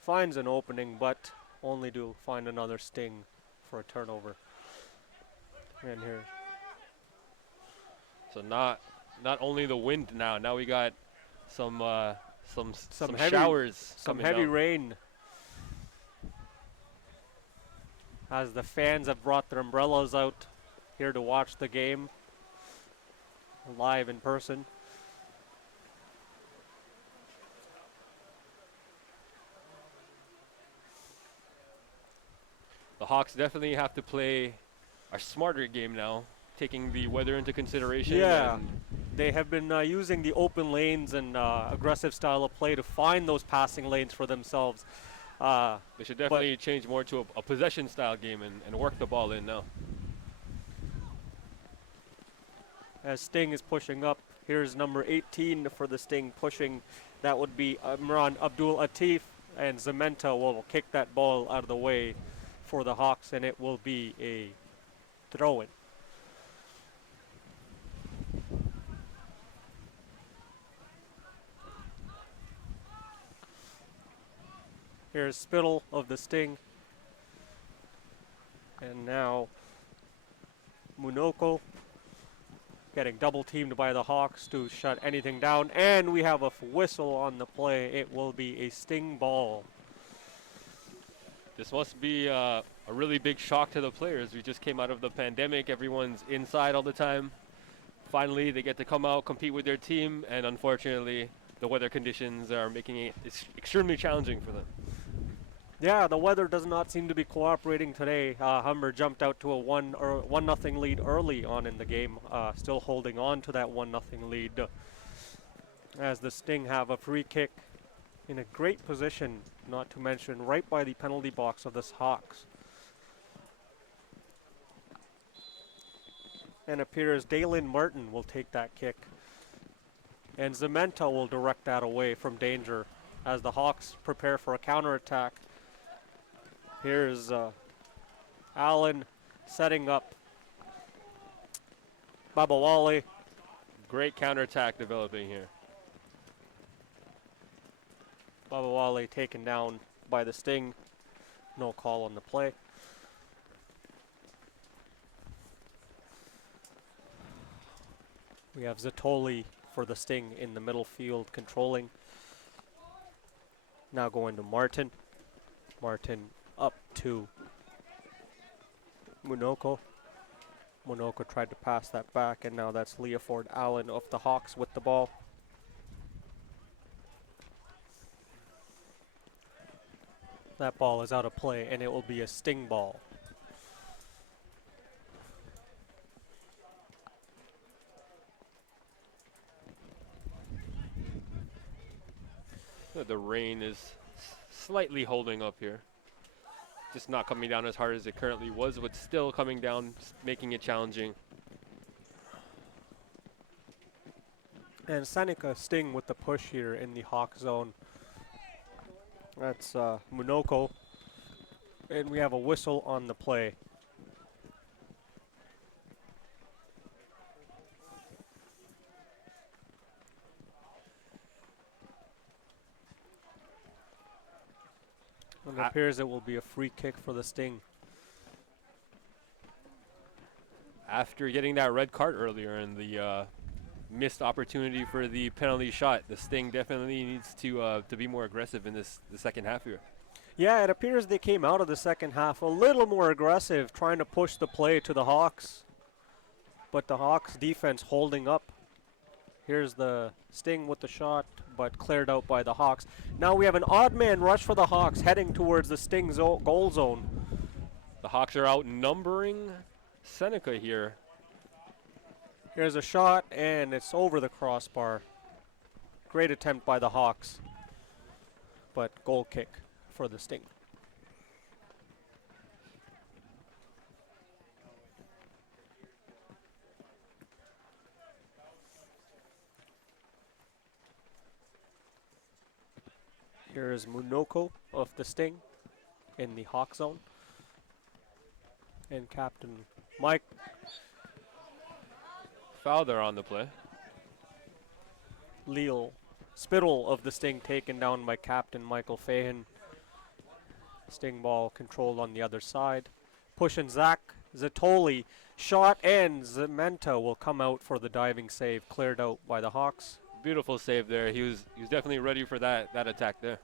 Finds an opening, but only to find another Sting for a turnover. And here. So not only the wind now. Now we got some heavy showers. Some coming heavy down. rain. As the fans have brought their umbrellas out here to watch the game live in person. The Hawks definitely have to play a smarter game now, taking the weather into consideration. Yeah. And They have been using the open lanes and aggressive style of play to find those passing lanes for themselves. they should definitely change more to a possession style game and work the ball in now. As Sting is pushing up, here's number 18 for the Sting pushing. That would be Imran Abdul Atif, and Zementa will kick that ball out of the way for the Hawks, and it will be a throw-in. Here's Spittle of the Sting. And now Munoko getting double teamed by the Hawks to shut anything down. And we have a whistle on the play. It will be a Sting ball. This must be a really big shock to the players. We just came out of the pandemic. Everyone's inside all the time. Finally, they get to come out, compete with their team, and unfortunately, the weather conditions are making it extremely challenging for them. Yeah, the weather does not seem to be cooperating today. Humber jumped out to a 1-0 lead early on in the game, still holding on to that 1-0 lead. As the Sting have a free kick in a great position, not to mention right by the penalty box of the Hawks. And appears Dalen Martin will take that kick. And Zementa will direct that away from danger as the Hawks prepare for a counterattack. Here's Allen setting up Babawale. Great counterattack developing here. Babawale taken down by the Sting. No call on the play. We have Zatoli for the Sting in the middle field controlling. Now going to Martin. Martin up to Munoko. Munoko tried to pass that back, and now that's Leopold Allen of the Hawks with the ball. That ball is out of play, and it will be a Sting ball. The rain is slightly holding up here. Just not coming down as hard as it currently was, but still coming down, making it challenging. And Seneca Sting with the push here in the Hawk zone. That's Munoko. And we have a whistle on the play. And it appears it will be a free kick for the Sting. After getting that red card earlier and the missed opportunity for the penalty shot, the Sting definitely needs to be more aggressive in the second half here. Yeah, it appears they came out of the second half a little more aggressive, trying to push the play to the Hawks. But the Hawks defense holding up. Here's the Sting with the shot, but cleared out by the Hawks. Now we have an odd man rush for the Hawks heading towards the Sting goal zone. The Hawks are outnumbering Seneca here. Here's a shot, and it's over the crossbar. Great attempt by the Hawks, but goal kick for the Sting. Here is Munoko of the Sting in the Hawk zone. And Captain Mike. Foul there on the play. Leal Spittle of the Sting taken down by Captain Michael Fahan. Sting ball controlled on the other side. Pushing Zach Zatoli. Shot, and Zementa will come out for the diving save. Cleared out by the Hawks. Beautiful save there. He was definitely ready for that attack there.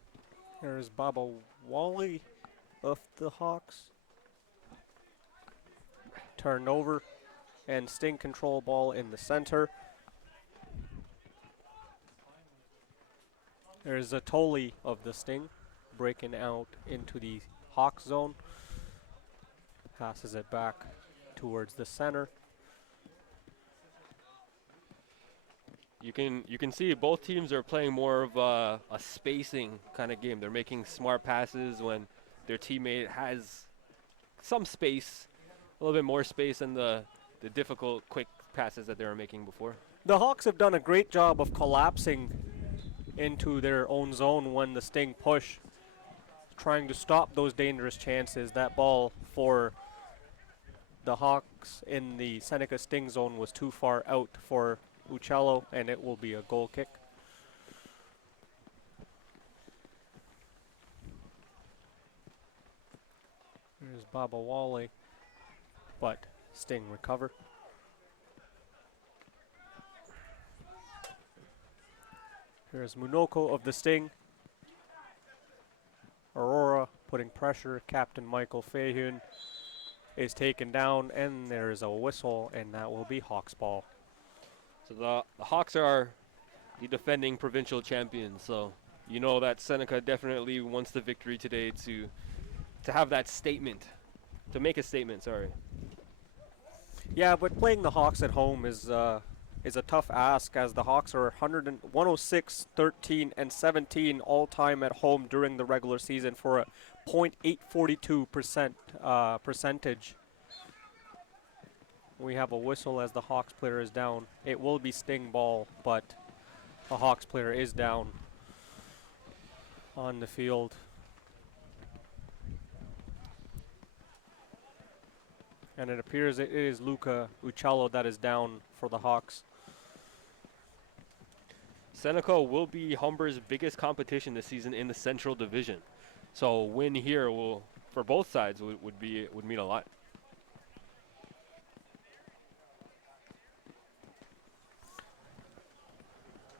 There's Baba Wally of the Hawks. Turned over, and Sting control ball in the center. There's Zatoli of the Sting breaking out into the Hawk zone. Passes it back towards the center. You can see both teams are playing more of a spacing kind of game. They're making smart passes when their teammate has some space, a little bit more space than the difficult, quick passes that they were making before. The Hawks have done a great job of collapsing into their own zone when the Sting push, trying to stop those dangerous chances. That ball for the Hawks in the Seneca Sting zone was too far out for Uccello, and it will be a goal kick. There's Baba Wally, but Sting recover. Here's Munoko of the Sting. Aurora putting pressure. Captain Michael Fahun is taken down, and there's a whistle, and that will be Hawks ball. So the Hawks are the defending provincial champions, so you know that Seneca definitely wants the victory today to have that statement, to make a statement, sorry. Yeah, but playing the Hawks at home is a tough ask, as the Hawks are 106, 13, and 17 all-time at home during the regular season for a .842% percentage. We have a whistle as the Hawks player is down. It will be Sting ball, but the Hawks player is down on the field. And it appears it is Luca Uccello that is down for the Hawks. Seneca will be Humber's biggest competition this season in the Central Division. So a win here will, for both sides, would mean a lot.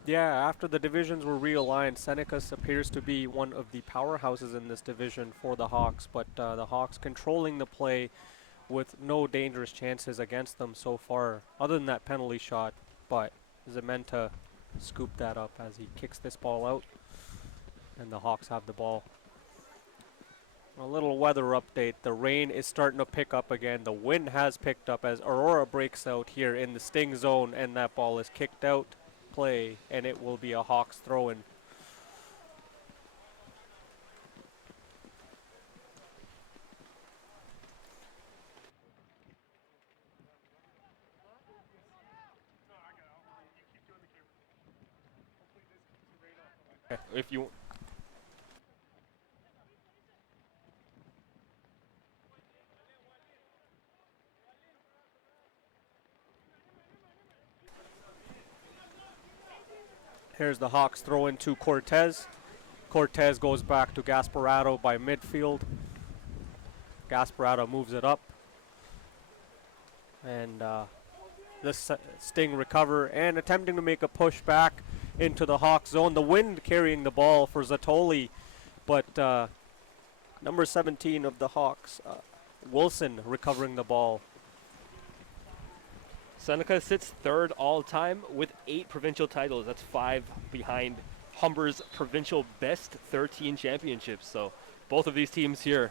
Yeah, after the divisions were realigned, Seneca appears to be one of the powerhouses in this division for the Hawks, but the Hawks controlling the play with no dangerous chances against them so far, other than that penalty shot, but Zementa scooped that up as he kicks this ball out, and the Hawks have the ball. A little weather update. The rain is starting to pick up again. The wind has picked up as Aurora breaks out here in the Sting zone, and that ball is kicked out. Play, and it will be a Hawks throw-in. If you Here's the Hawks throw into Cortez. Cortez goes back to Gasparado by midfield. Gasparado moves it up. And the Sting recover and attempting to make a push back into the Hawk zone. The wind carrying the ball for Zatoli, but number 17 of the Hawks, Wilson, recovering the ball. Seneca sits third all time with 8 provincial titles. That's 5 behind Humber's provincial best 13 championships. So both of these teams here,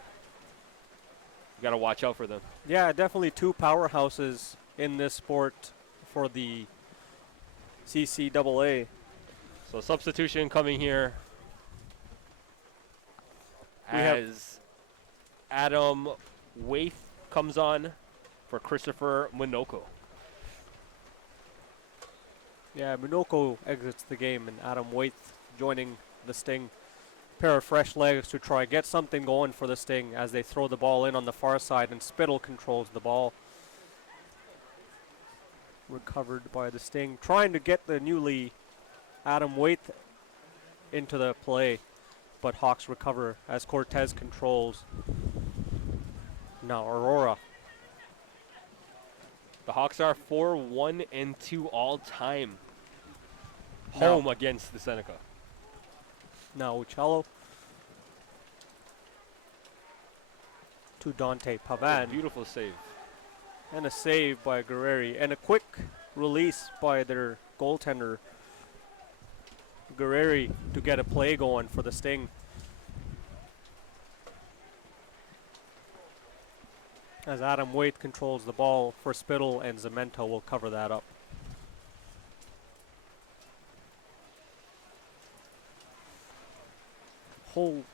you got to watch out for them. Yeah, definitely two powerhouses in this sport for the CCAA. So substitution coming here We have as Adam Waith comes on for Christopher Minoko. Yeah, Minoko exits the game and Adam Waite joining the Sting. Pair of fresh legs to try get something going for the Sting as they throw the ball in on the far side and Spittle controls the ball. Recovered by the Sting, trying to get the newly Adam Waite into the play, but Hawks recover as Cortez controls. Now Aurora. The Hawks are 4-1-2 all time Now- home against the Seneca. Now Uccello to Dante Pavan. Beautiful save. And a save by Guerreri. And a quick release by their goaltender, Guerreri, to get a play going for the Sting. As Adam Waite controls the ball for Spittle, and Zemento will cover that up. Whole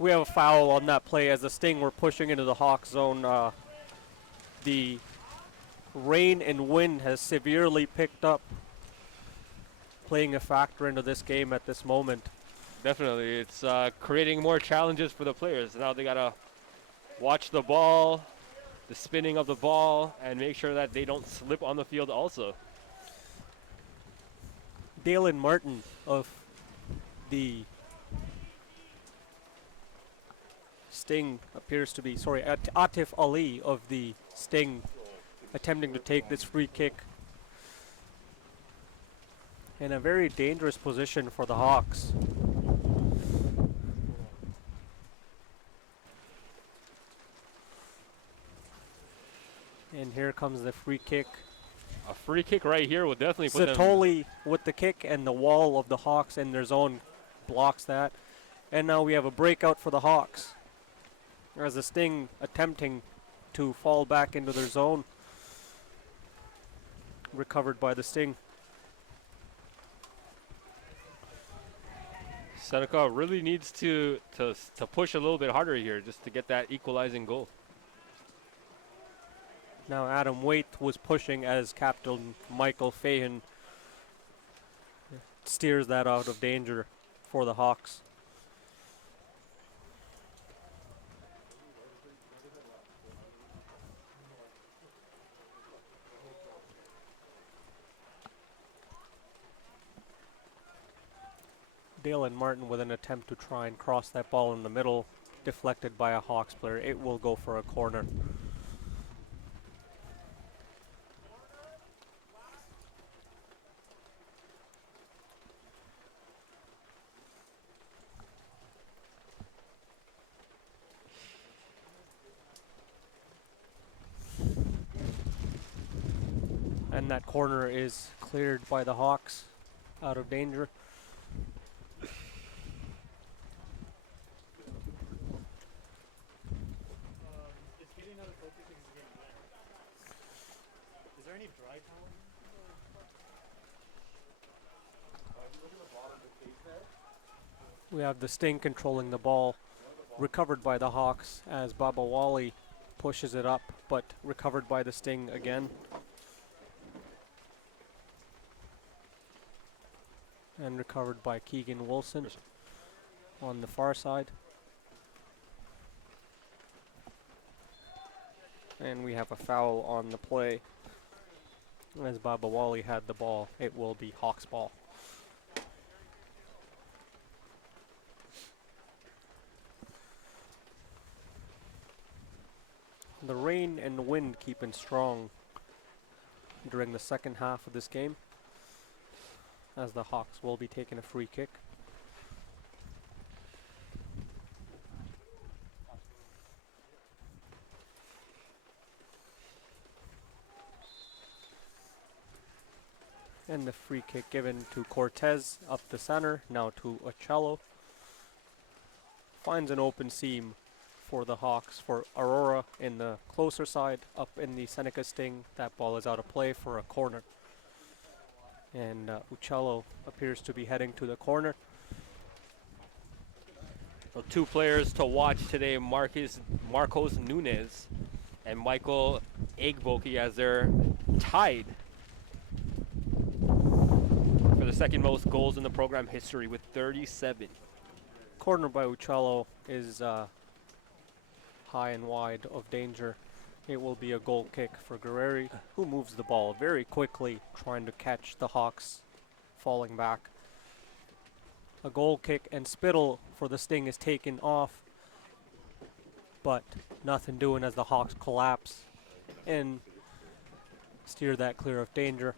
we have a foul on that play as the Sting were pushing into the Hawk zone. The rain and wind has severely picked up, playing a factor into this game at this moment. Definitely. It's creating more challenges for the players. Now they got to watch the ball, the spinning of the ball, and make sure that they don't slip on the field also. Dalen Martin of the Sting appears to be, Atif Ali of the Sting attempting to take this free kick in a very dangerous position for the Hawks. And here comes the free kick. A free kick right here will definitely put them. Zatoli with the kick, and the wall of the Hawks in their zone blocks that. And now we have a breakout for the Hawks, as the Sting attempting to fall back into their zone. Recovered by the Sting. Seneca really needs to push a little bit harder here just to get that equalizing goal. Now Adam Waite was pushing as Captain Michael Fahan steers that out of danger for the Hawks. Dalen Martin with an attempt to try and cross that ball in the middle, deflected by a Hawks player. It will go for a corner. And that corner is cleared by the Hawks. out of danger. Is getting out of focus because it's getting wet. Is there any dry towels? We have the Sting controlling the ball, recovered by the Hawks as Baba Wally pushes it up, but recovered by the Sting again. And recovered by Keegan Wilson on the far side. And we have a foul on the play. As Baba Wally had the ball, it will be Hawks ball. The rain and the wind keeping strong during the second half of this game, as the Hawks will be taking a free kick. And the free kick given to Cortez up the center, now to Ocello. Finds an open seam for the Hawks, for Aurora in the closer side, up in the Seneca Sting. That ball is out of play for a corner. And Ocello appears to be heading to the corner. So 2 players to watch today, Marcos Nunez and Michael Egboki, as they're tied for the second most goals in the program history with 37. Corner by Ocello is high and wide of danger. It will be a goal kick for Guerreri, who moves the ball very quickly, trying to catch the Hawks falling back. A goal kick, and Spittle for the Sting is taken off, but nothing doing as the Hawks collapse and steer that clear of danger.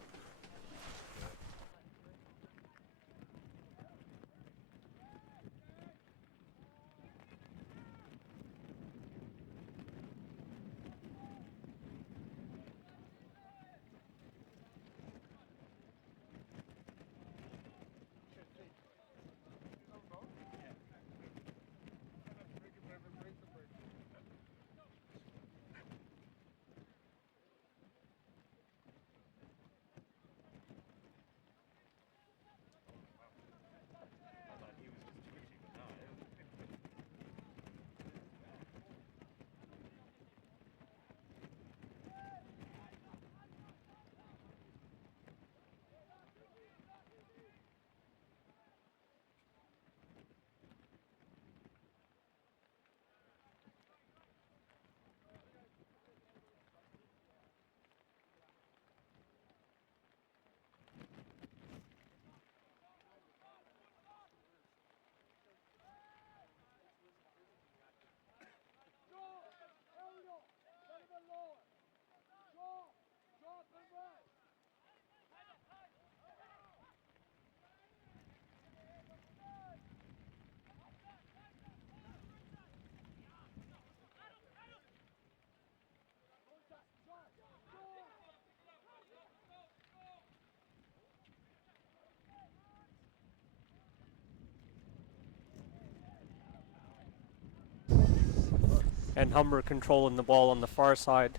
And Humber controlling the ball on the far side.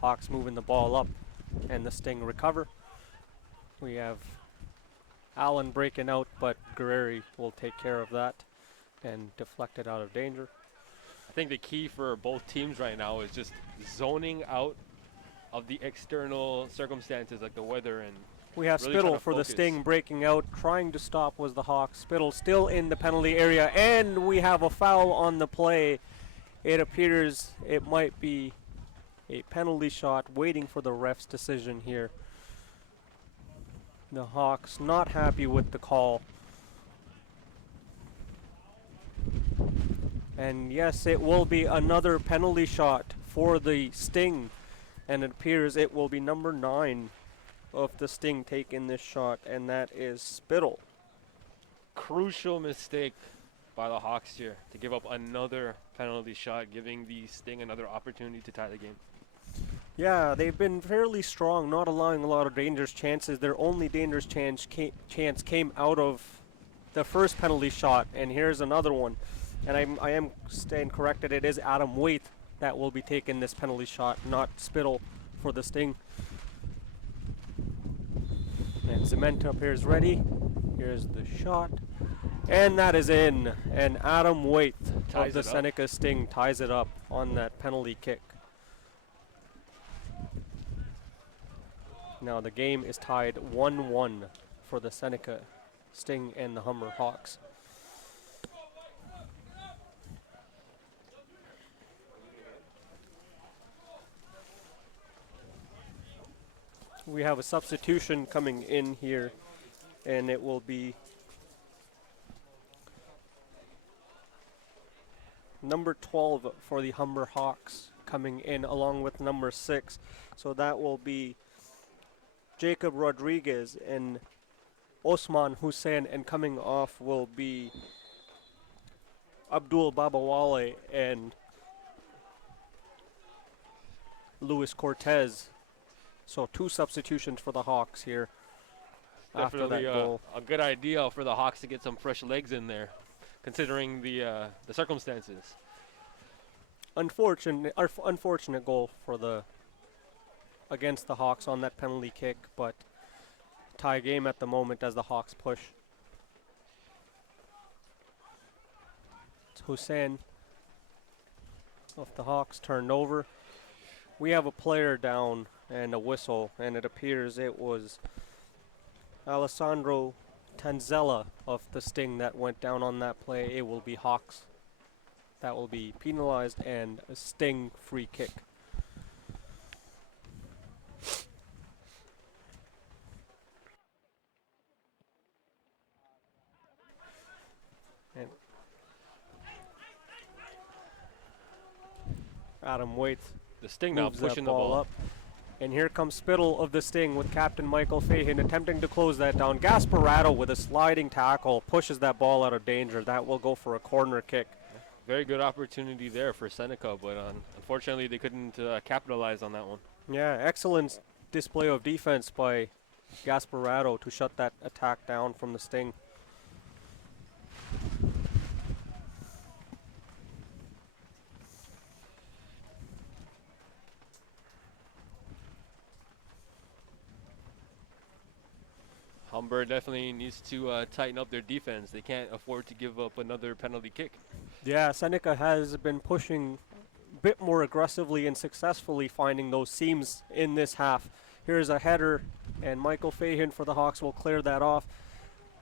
Hawks moving the ball up, and the Sting recover. We have Allen breaking out, but Guerreri will take care of that and deflect it out of danger. I think the key for both teams right now is just zoning out of the external circumstances like the weather, and We have really Spittle trying to for the focus. Sting breaking out, trying to stop was the Hawks. Spittle still in the penalty area, and we have a foul on the play. It appears it might be a penalty shot, waiting for the ref's decision here. The Hawks not happy with the call. And yes, it will be another penalty shot for the Sting. And it appears it will be number 9 of the Sting taking this shot, and that is Spittle. Crucial mistake by the Hawks here to give up another penalty shot, giving the Sting another opportunity to tie the game. Yeah, they've been fairly strong, not allowing a lot of dangerous chances. Their only dangerous chance came out of the first penalty shot, and here's another one. And I am staying corrected. It is Adam Waite that will be taking this penalty shot, not Spittle for the Sting. And Zementa appears ready. Here's the shot. And that is in. And Adam Waite Ties of the it up. Seneca Sting ties it up on that penalty kick. Now the game is tied 1-1 for the Seneca Sting and the Humber Hawks. We have a substitution coming in here, and it will be number 12 for the Humber Hawks coming in along with number 6. So that will be Jacob Rodriguez and Osman Hussein, and coming off will be Abdul Babawale and Luis Cortez. So 2 substitutions for the Hawks here after that Definitely goal. a good idea for the Hawks to get some fresh legs in there, considering the circumstances. Unfortunate goal for the against the Hawks on that penalty kick, but tie game at the moment as the Hawks push. It's Hussein of the Hawks turned over. We have a player down and a whistle, and it appears it was Alessandro Tanzella of the Sting that went down on that play. It will be Hawks that will be penalized, and a Sting free kick. And Adam Waite The Sting now moves that pushing the ball ball up. And here comes Spittle of the Sting with Captain Michael Fahin attempting to close that down. Gasparato with a sliding tackle pushes that ball out of danger. That will go for a corner kick. Very good opportunity there for Seneca, but unfortunately they couldn't capitalize on that one. Yeah, excellent display of defense by Gasparato to shut that attack down from the Sting. Humber definitely needs to tighten up their defense. They can't afford to give up another penalty kick. Yeah, Seneca has been pushing a bit more aggressively and successfully finding those seams in this half. Here's a header, and Michael Fahin for the Hawks will clear that off.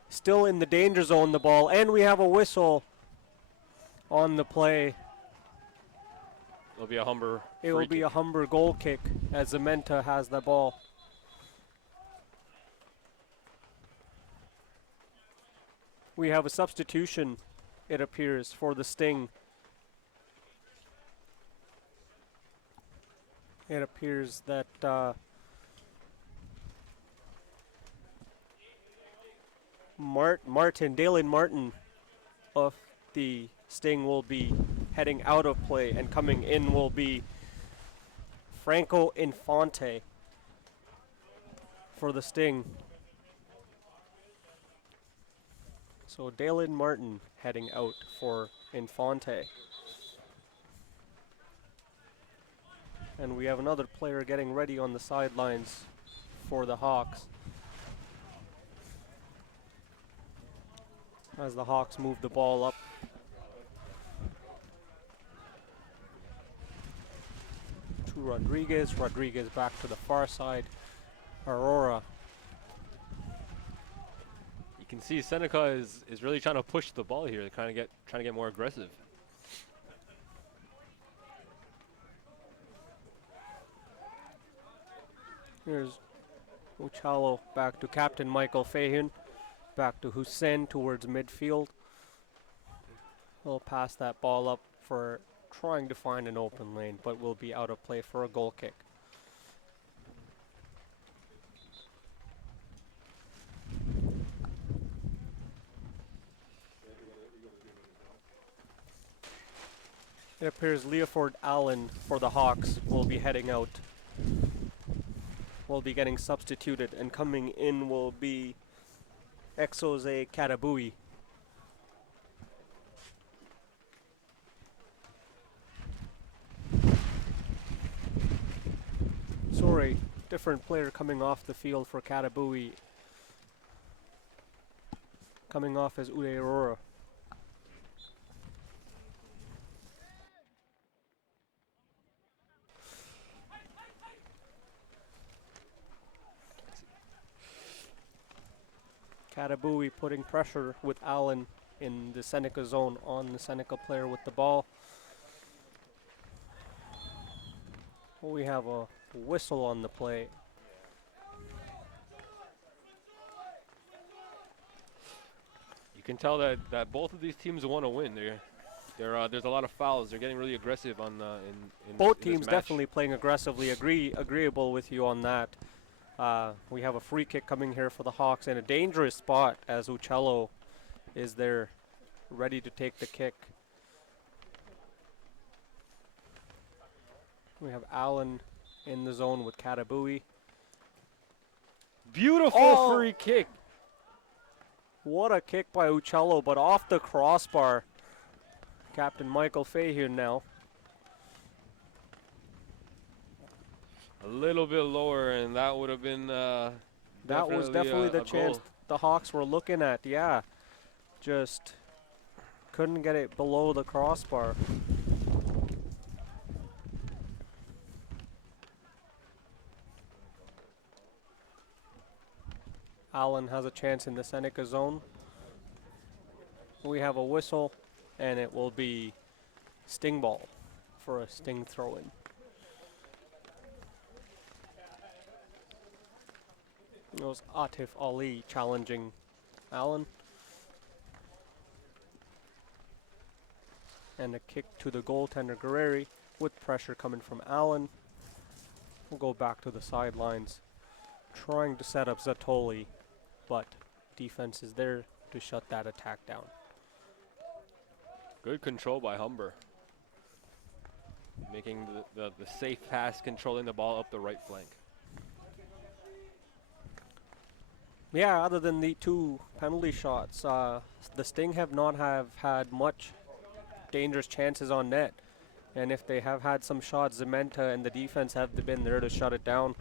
Still in the danger zone, the ball, and we have a whistle on the play. It'll be a Humber. It will be a Humber goal kick as Zementa has the ball. We have a substitution, it appears, for the Sting. It appears that Dalen Martin of the Sting will be heading out of play, and coming in will be Franco Infante for the Sting. So Dalen Martin heading out for Infante. And we have another player getting ready on the sidelines for the Hawks, as the Hawks move the ball up. To Rodriguez. Rodriguez back to the far side. Aurora. You can see Seneca is really trying to push the ball here, trying to get more aggressive. Here's Uchalo back to Captain Michael Fahin. Back to Hussein towards midfield. He'll pass that ball up for trying to find an open lane, but will be out of play for a goal kick. It appears Leoford Allen for the Hawks will be heading out will be getting substituted, and coming in will be Exose Katabui. Sorry, different player coming off the field for Katabui. Coming off as Uday Aurora. Katabui putting pressure with Allen in the Seneca zone on the Seneca player with the ball. We have a whistle on the play. You can tell that both of these teams want to win. There's a lot of fouls. They're getting really aggressive on in Both this teams match. definitely playing aggressively. Agreeable with you on that. We have a free kick coming here for the Hawks in a dangerous spot as Uccello is there ready to take the kick. We have Allen in the zone with Katabui. Beautiful free kick. What a kick by Uccello, but off the crossbar. Captain Michael Fahey now. A little bit lower, and that would have been That was definitely the a chance goal. the Hawks were looking at, yeah. Just couldn't get it below the crossbar. Allen has a chance in the Seneca zone. We have a whistle, and it will be Sting ball for a Sting throw-in. It was Atif Ali challenging Allen. And a kick to the goaltender Guerreri with pressure coming from Allen. We'll go back to the sidelines, trying to set up Zatoli, but defense is there to shut that attack down. Good control by Humber. Making the safe pass, controlling the ball up the right flank. Yeah, other than the two penalty shots, the Sting have not had much dangerous chances on net. And if they have had some shots, Zementa and the defense have been there to shut it down.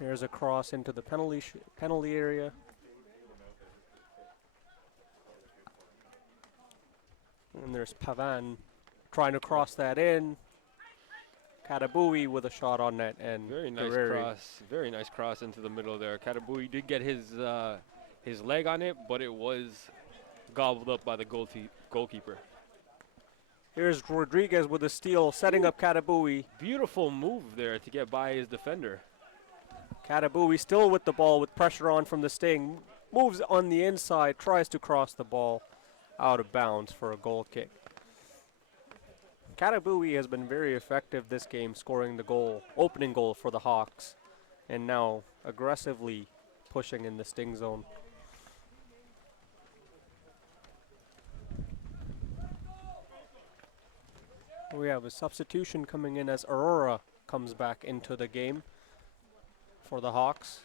Here's a cross into the penalty area. And there's Pavan trying to cross that in. Katabui with a shot on net, and Very nice Guerreri. cross. Very nice cross into the middle there. Katabui did get his leg on it, but it was gobbled up by the goalkeeper. Here's Rodriguez with a steal, setting up Katabui. Beautiful move there to get by his defender. Katabui still with the ball with pressure on from the Sting. Moves on the inside, tries to cross the ball out of bounds for a goal kick. Katabui has been very effective this game, scoring the goal, opening goal for the Hawks, and now aggressively pushing in the Sting zone. We have a substitution coming in as Aurora comes back into the game for the Hawks.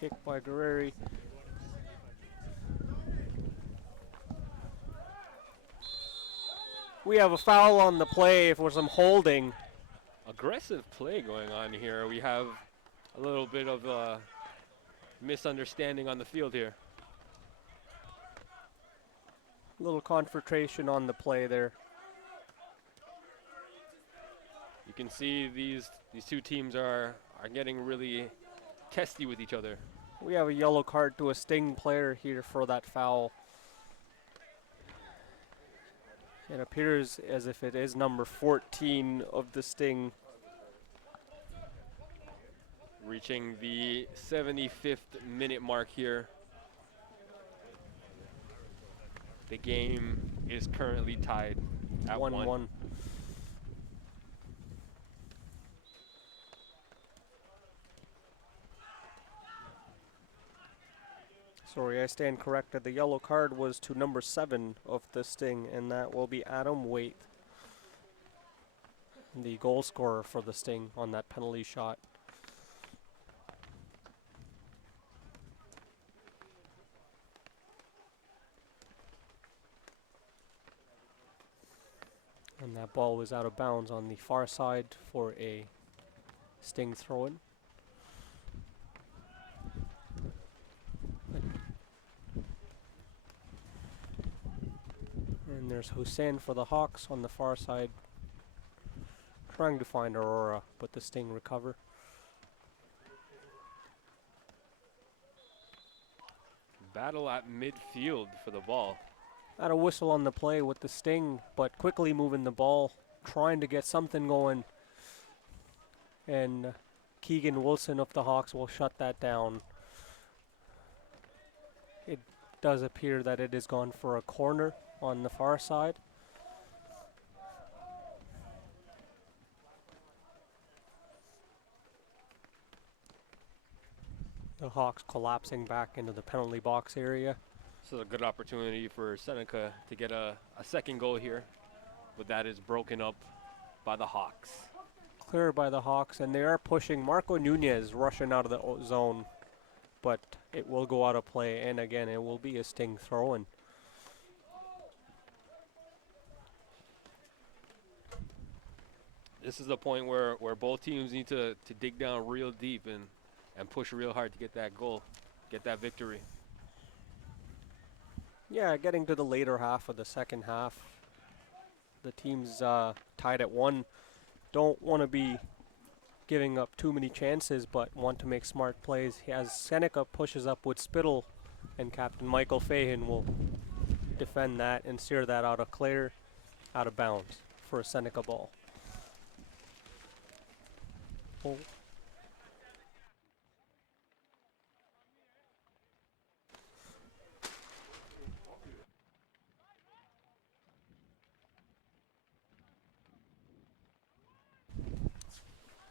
Kick by Guerreri. We have a foul on the play for some holding. Aggressive play going on here. We have a little bit of a misunderstanding on the field here. Little confrontation on the play there. You can see these two teams are getting really testy with each other. We have a yellow card to a Sting player here for that foul. It appears as if it is number 14 of the Sting. Reaching the 75th minute mark here. The game is currently tied at 1-1. Sorry, I stand corrected. The yellow card was to number 7 of the Sting, and that will be Adam Waite, the goal scorer for the Sting on that penalty shot. And that ball was out of bounds on the far side for a Sting throw-in. And there's Hussein for the Hawks on the far side, trying to find Aurora, but the Sting recover. Battle at midfield for the ball. Had a whistle on the play with the Sting, but quickly moving the ball, trying to get something going. And Keegan Wilson of the Hawks will shut that down. It does appear that it is gone for a corner on the far side. The Hawks collapsing back into the penalty box area. This is a good opportunity for Seneca to get a second goal here, but that is broken up by the Hawks. Clear by the Hawks, and they are pushing Marco Nunez rushing out of the zone, but it will go out of play, and again it will be a Sting throw-in. This is the point where both teams need to dig down real deep and push real hard to get that goal, get that victory. Yeah, getting to the later half of the second half, the team's tied at 1. Don't want to be giving up too many chances, but want to make smart plays. As Seneca pushes up with Spittle, and Captain Michael Fahin will defend that and steer that out of bounds for a Seneca ball. Oh.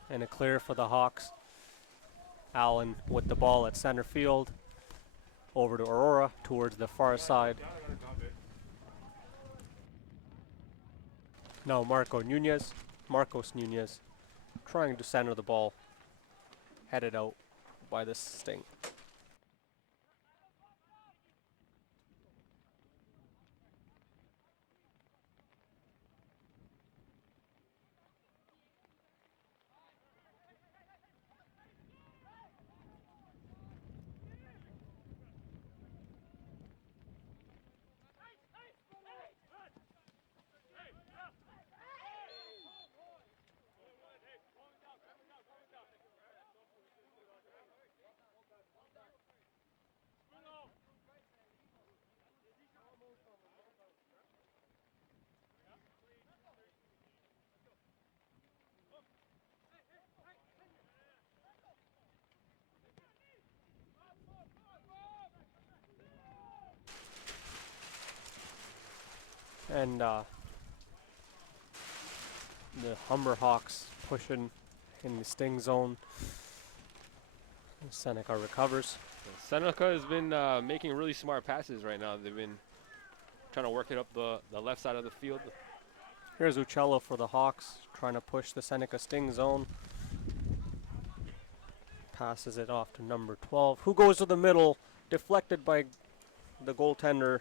And a clear for the Hawks. Allen with the ball at center field. Over to Aurora towards the far side. Now Marcos Nunez, trying to center the ball. Headed out by the Sting. And the Humber Hawks pushing in the Sting zone. Seneca recovers. Seneca has been making really smart passes right now. They've been trying to work it up the left side of the field. Here's Uccello for the Hawks, trying to push the Seneca Sting zone. Passes it off to number 12, who goes to the middle, deflected by the goaltender.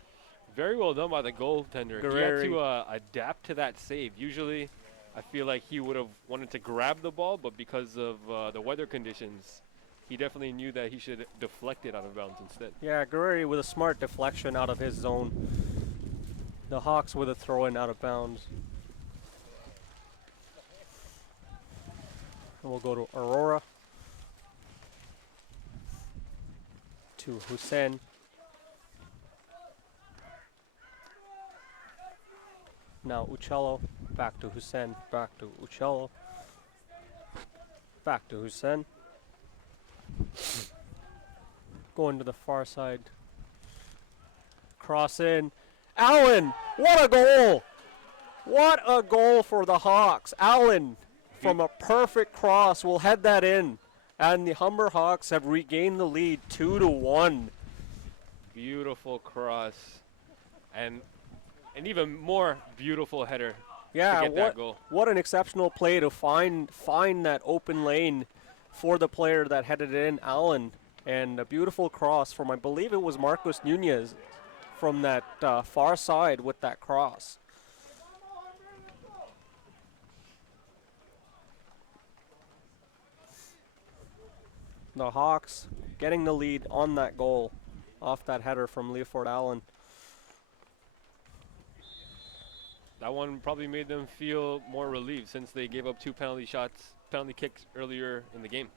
Very well done by the goaltender. Guerreri. He had to adapt to that save. Usually, I feel like he would have wanted to grab the ball, but because of the weather conditions, he definitely knew that he should deflect it out of bounds instead. Yeah, Guerreri with a smart deflection out of his zone. The Hawks with a throw-in out of bounds. And we'll go to Aurora. To Hussein. Now Uccello, back to Hussein, back to Uccello, back to Hussein. Going to the far side. Cross in. Allen, what a goal! What a goal for the Hawks. Allen, from a perfect cross, will head that in. And the Humber Hawks have regained the lead 2-1. Beautiful cross. And an even more beautiful header Yeah, to get that goal. what an exceptional play to find that open lane for the player that headed it in, Allen, and a beautiful cross from, I believe it was Marcos Nunez, from that far side with that cross. The Hawks getting the lead on that goal off that header from Leoford Allen. That one probably made them feel more relieved since they gave up 2 penalty kicks earlier in the game.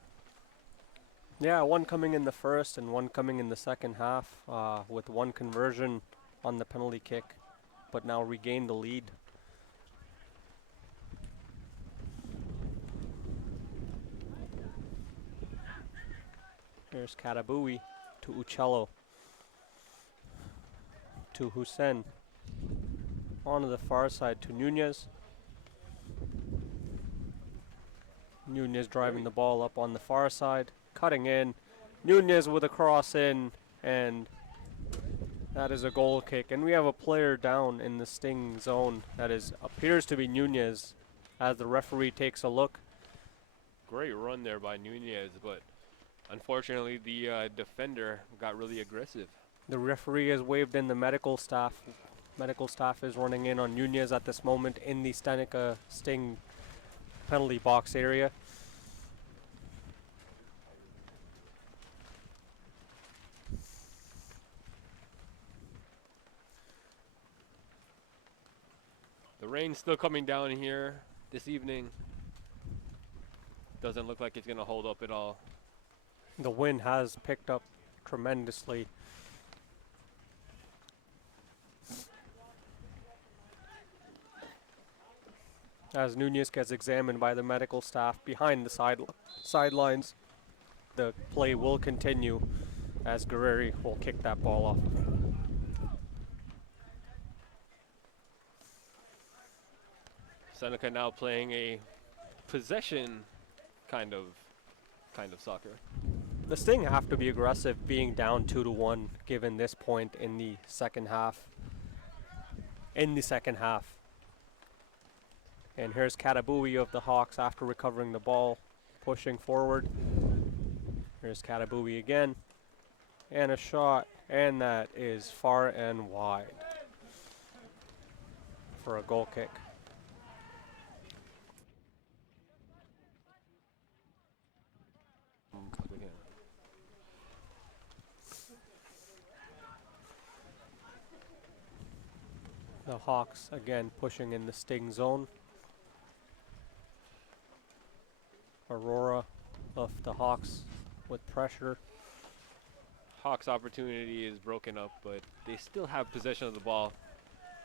Yeah, one coming in the first and one coming in the second half, with one conversion on the penalty kick, but now regained the lead. Here's Katabui to Uccello, to Hussein, onto the far side to Nunez. Nunez driving the ball up on the far side, cutting in. Nunez with a cross in, and that is a goal kick. And we have a player down in the Sting zone that appears to be Nunez as the referee takes a look. Great run there by Nunez, but unfortunately the defender got really aggressive. The referee has waved in the medical staff. Medical staff is running in on Nunez at this moment in the Seneca Sting penalty box area. The rain's still coming down here this evening. Doesn't look like it's going to hold up at all. The wind has picked up tremendously. As Nunez gets examined by the medical staff behind the sidelines, the play will continue as Guerreri will kick that ball off. Seneca now playing a possession kind of soccer. The Sting have to be aggressive, being down 2-1 given this point in the second half. And here's Katabui of the Hawks after recovering the ball, pushing forward. Here's Katabui again. And a shot, and that is far and wide for a goal kick. The Hawks again pushing in the Sting zone. Aurora of the Hawks with pressure. Hawks' opportunity is broken up, but they still have possession of the ball,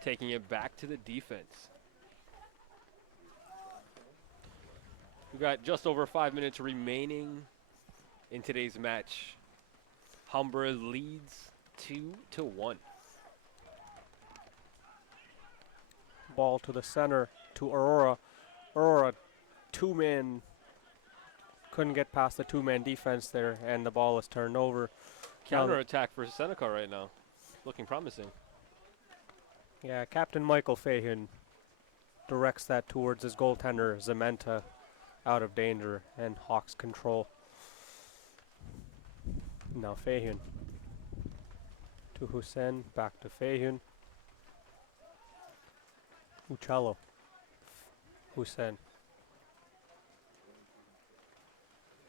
taking it back to the defense. We've got just over 5 minutes remaining in today's match. Humber leads 2-1. Ball to the center to Aurora. Aurora, two-man, couldn't get past the two-man defense there, and the ball is turned over. Counter attack for Seneca right now. Looking promising. Yeah, Captain Michael Fahun directs that towards his goaltender, Zementa, out of danger, and Hawks control. Now Fahun to Hussein, back to Fahun. Uccello, Hussein,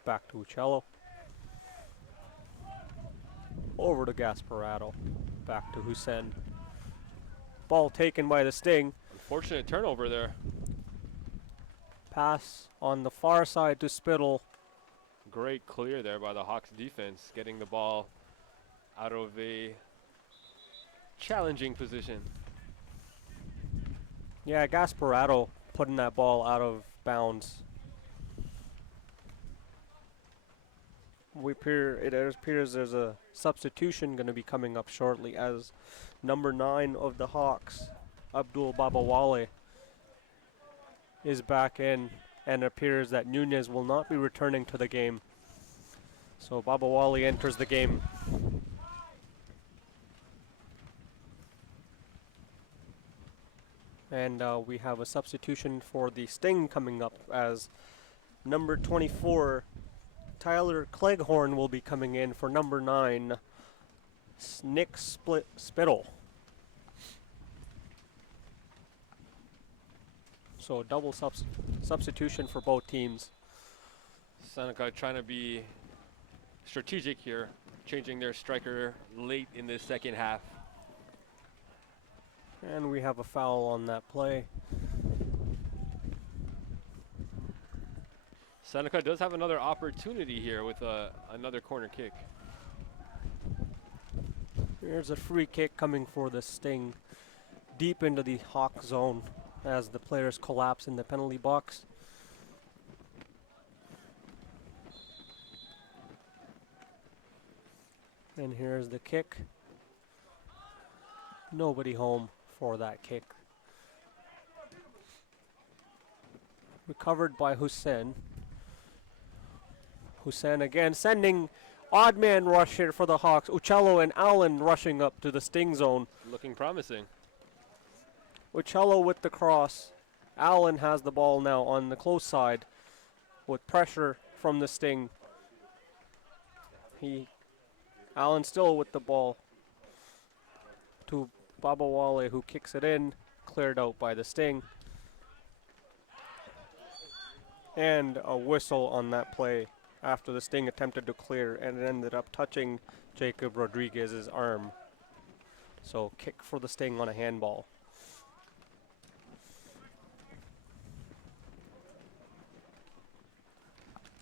back to Uccello. Over to Gasparado, back to Hussein. Ball taken by the Sting. Unfortunate turnover there. Pass on the far side to Spittle. Great clear there by the Hawks defense, getting the ball out of a challenging position. Yeah, Gasparado putting that ball out of bounds. It appears there's a substitution going to be coming up shortly as number 9 of the Hawks, Abdul Babawale, is back in, and it appears that Nunez will not be returning to the game. So Babawale enters the game. And we have a substitution for the Sting coming up as number 24, Tyler Cleghorn, will be coming in for number 9, Nick Spittle. So double substitution for both teams. Seneca trying to be strategic here, changing their striker late in the second half. And we have a foul on that play. Seneca does have another opportunity here with another corner kick. Here's a free kick coming for the Sting, deep into the Hawk zone as the players collapse in the penalty box. And here's the kick. Nobody home for that kick. Recovered by Hussein. Hussein again sending odd man rush here for the Hawks. Uccello and Allen rushing up to the Sting zone. Looking promising. Uccello with the cross. Allen has the ball now on the close side with pressure from the Sting. Allen still with the ball to Babawale, who kicks it in, cleared out by the Sting. And a whistle on that play after the Sting attempted to clear, and it ended up touching Jacob Rodriguez's arm. So kick for the Sting on a handball.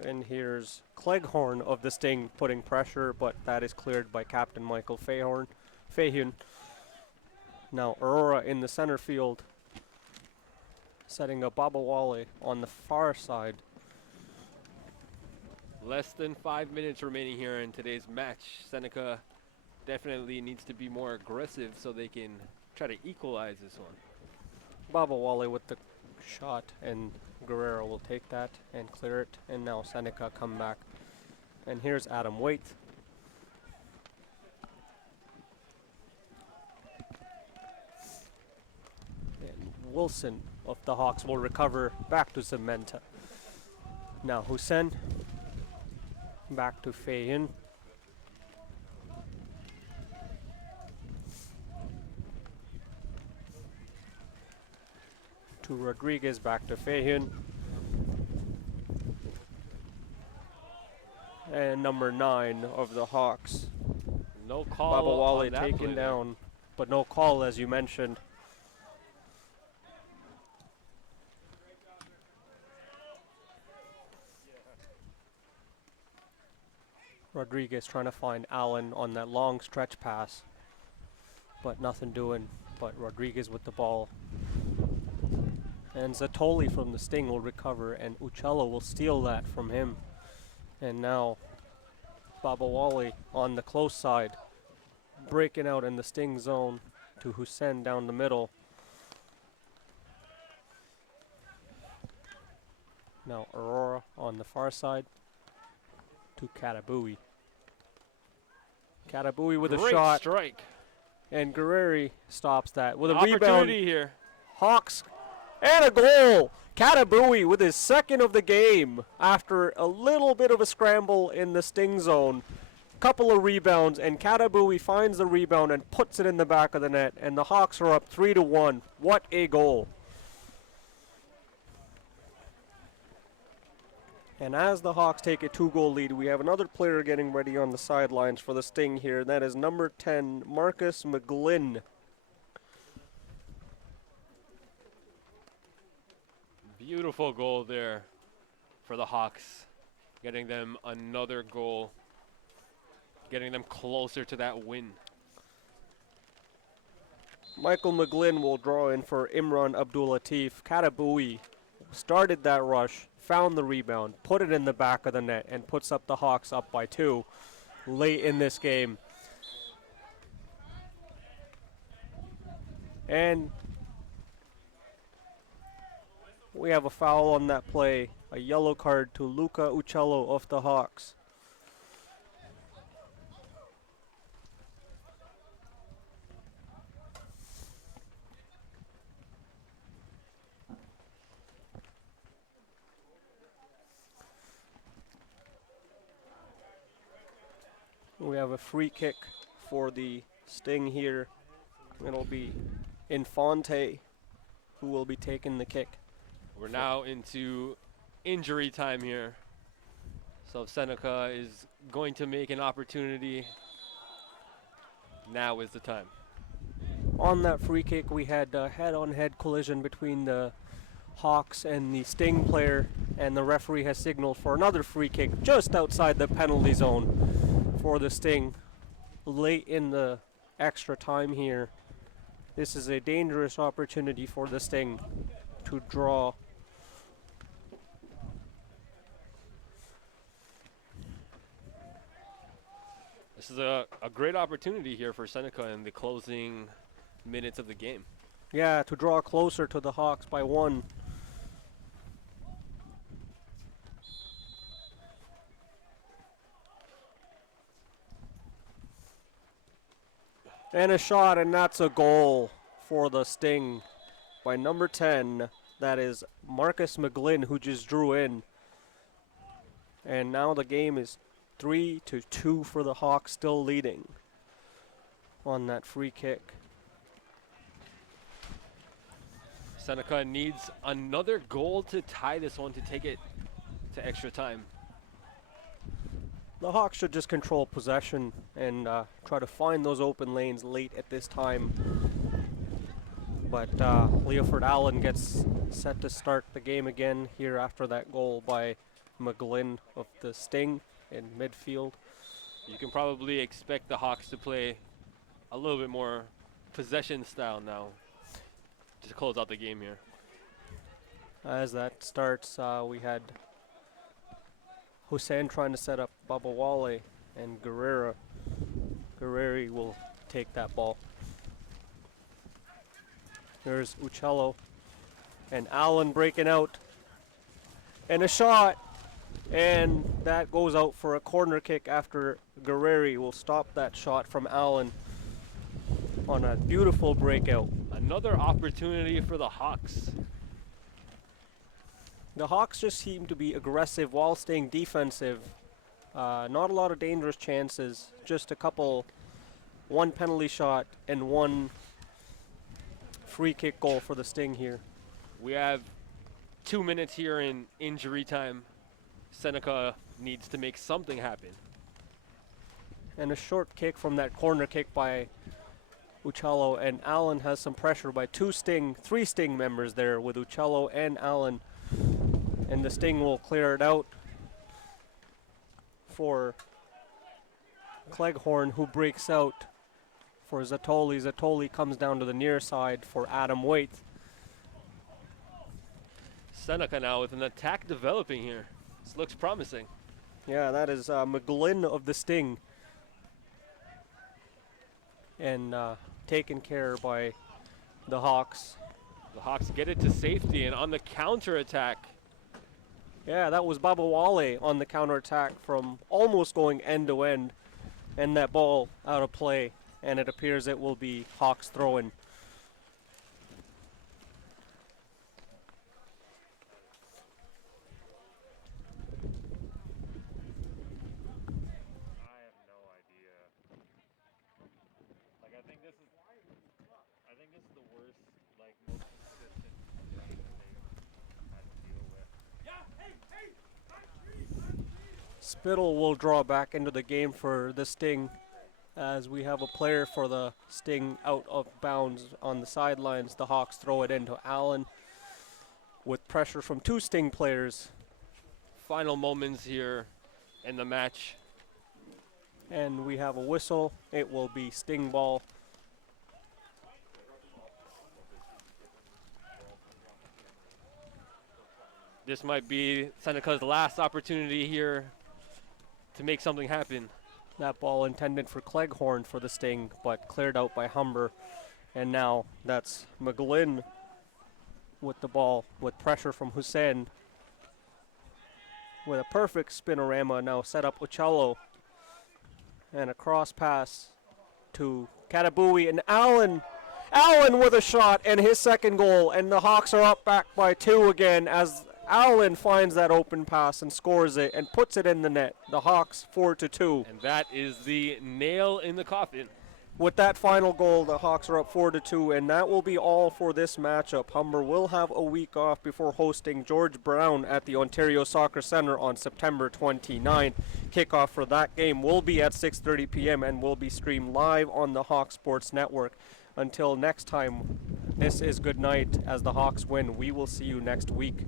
And here's Cleghorn of the Sting putting pressure, but that is cleared by Captain Michael Fahun. Now Aurora in the center field, setting up Babawale on the far side. Less than 5 minutes remaining here in today's match. Seneca definitely needs to be more aggressive so they can try to equalize this one. Babawale with the shot, and Guerrero will take that and clear it. And now Seneca come back. And here's Adam Waite. And Wilson of the Hawks will recover back to Zementa. Now Hussein back to Fayin. To Rodriguez, back to Fahin. And number 9 of the Hawks, No call Babawale on that taken play down, but no call as you mentioned. Rodriguez trying to find Allen on that long stretch pass, but nothing doing. But Rodriguez with the ball. And Zatoli from the Sting will recover, and Uccello will steal that from him. And now Babawale on the close side, breaking out in the Sting zone to Hussein down the middle. Now Aurora on the far side to Katabui. Katabui with a Great shot, strike. and Guerreri stops that with a Opportunity rebound. here. Hawks and a goal. Katabui with his second of the game after a little bit of a scramble in the Sting zone. Couple of rebounds, and Katabui finds the rebound and puts it in the back of the net, and the Hawks are up 3-1. What a goal. And as the Hawks take a 2-goal lead, we have another player getting ready on the sidelines for the Sting here. That is number 10, Marcus McGlynn. Beautiful goal there for the Hawks. Getting them another goal. Getting them closer to that win. Michael McGlynn will draw in for Imran Abdul-Latif. Katabui started that rush, found the rebound, put it in the back of the net, and puts up the Hawks up by 2 late in this game. And we have a foul on that play, a yellow card to Luca Uccello of the Hawks. We have a free kick for the Sting here. It'll be Infante who will be taking the kick. We're now into injury time here. So Seneca is going to make an opportunity. Now is the time. On that free kick, we had a head-on-head collision between the Hawks and the Sting player, and the referee has signaled for another free kick just outside the penalty zone for the Sting late in the extra time here. This is a dangerous opportunity for the Sting to draw. This is a great opportunity here for Seneca in the closing minutes of the game. Yeah, to draw closer to the Hawks by 1. And a shot, and that's a goal for the Sting by number 10. That is Marcus McGlynn, who just drew in. And now the game is 3-2 for the Hawks, still leading on that free kick. Seneca needs another goal to tie this one to take it to extra time. The Hawks should just control possession and try to find those open lanes late at this time. But Leoford Allen gets set to start the game again here after that goal by McGlynn of the Sting in midfield. You can probably expect the Hawks to play a little bit more possession style now to close out the game here. As that starts, we had Hussein trying to set up Baba Wale, and Guerreri will take that ball. There's Uccello and Allen breaking out, and a shot, and that goes out for a corner kick after Guerreri will stop that shot from Allen on a beautiful breakout. Another opportunity for the Hawks. The Hawks just seem to be aggressive while staying defensive. Not a lot of dangerous chances, just one penalty shot and one free kick goal for the Sting here. We have 2 minutes here in injury time. Seneca needs to make something happen. And a short kick from that corner kick by Uccello, and Allen has some pressure by three Sting members there with Uccello and Allen. And the Sting will clear it out for Cleghorn, who breaks out for Zatoli. Zatoli comes down to the near side for Adam Waite. Seneca now with an attack developing here. This looks promising. Yeah, that is McGlynn of the Sting. And taken care by the Hawks. The Hawks get it to safety, and on the counter attack, Yeah, that was Baba Wale on the counterattack from almost going end to end, and that ball out of play, and it appears it will be Hawks throwing. I have no idea. Like, I think this is the worst, like, most consistent running that they've had to deal with. Spittle will draw back into the game for the Sting, as we have a player for the Sting out of bounds on the sidelines. The Hawks throw it into Allen with pressure from two Sting players. final moments here in the match. And we have a whistle. It will be Sting ball. This might be Seneca's last opportunity here to make something happen. That ball intended for Cleghorn for the Sting, but cleared out by Humber. And now that's McGlynn with the ball, with pressure from Hussein. With a perfect spinorama, now set up Uccello. And a cross pass to Katabui, and Allen with a shot and his second goal. And the Hawks are up back by 2 again as Allen finds that open pass and scores it and puts it in the net. The Hawks 4-2. And that is the nail in the coffin. With that final goal, the Hawks are up 4-2, and that will be all for this matchup. Humber will have a week off before hosting George Brown at the Ontario Soccer Centre on September 29th. Kickoff for that game will be at 6:30 p.m. and will be streamed live on the Hawk Sports Network. Until next time, this is good night as the Hawks win. We will see you next week.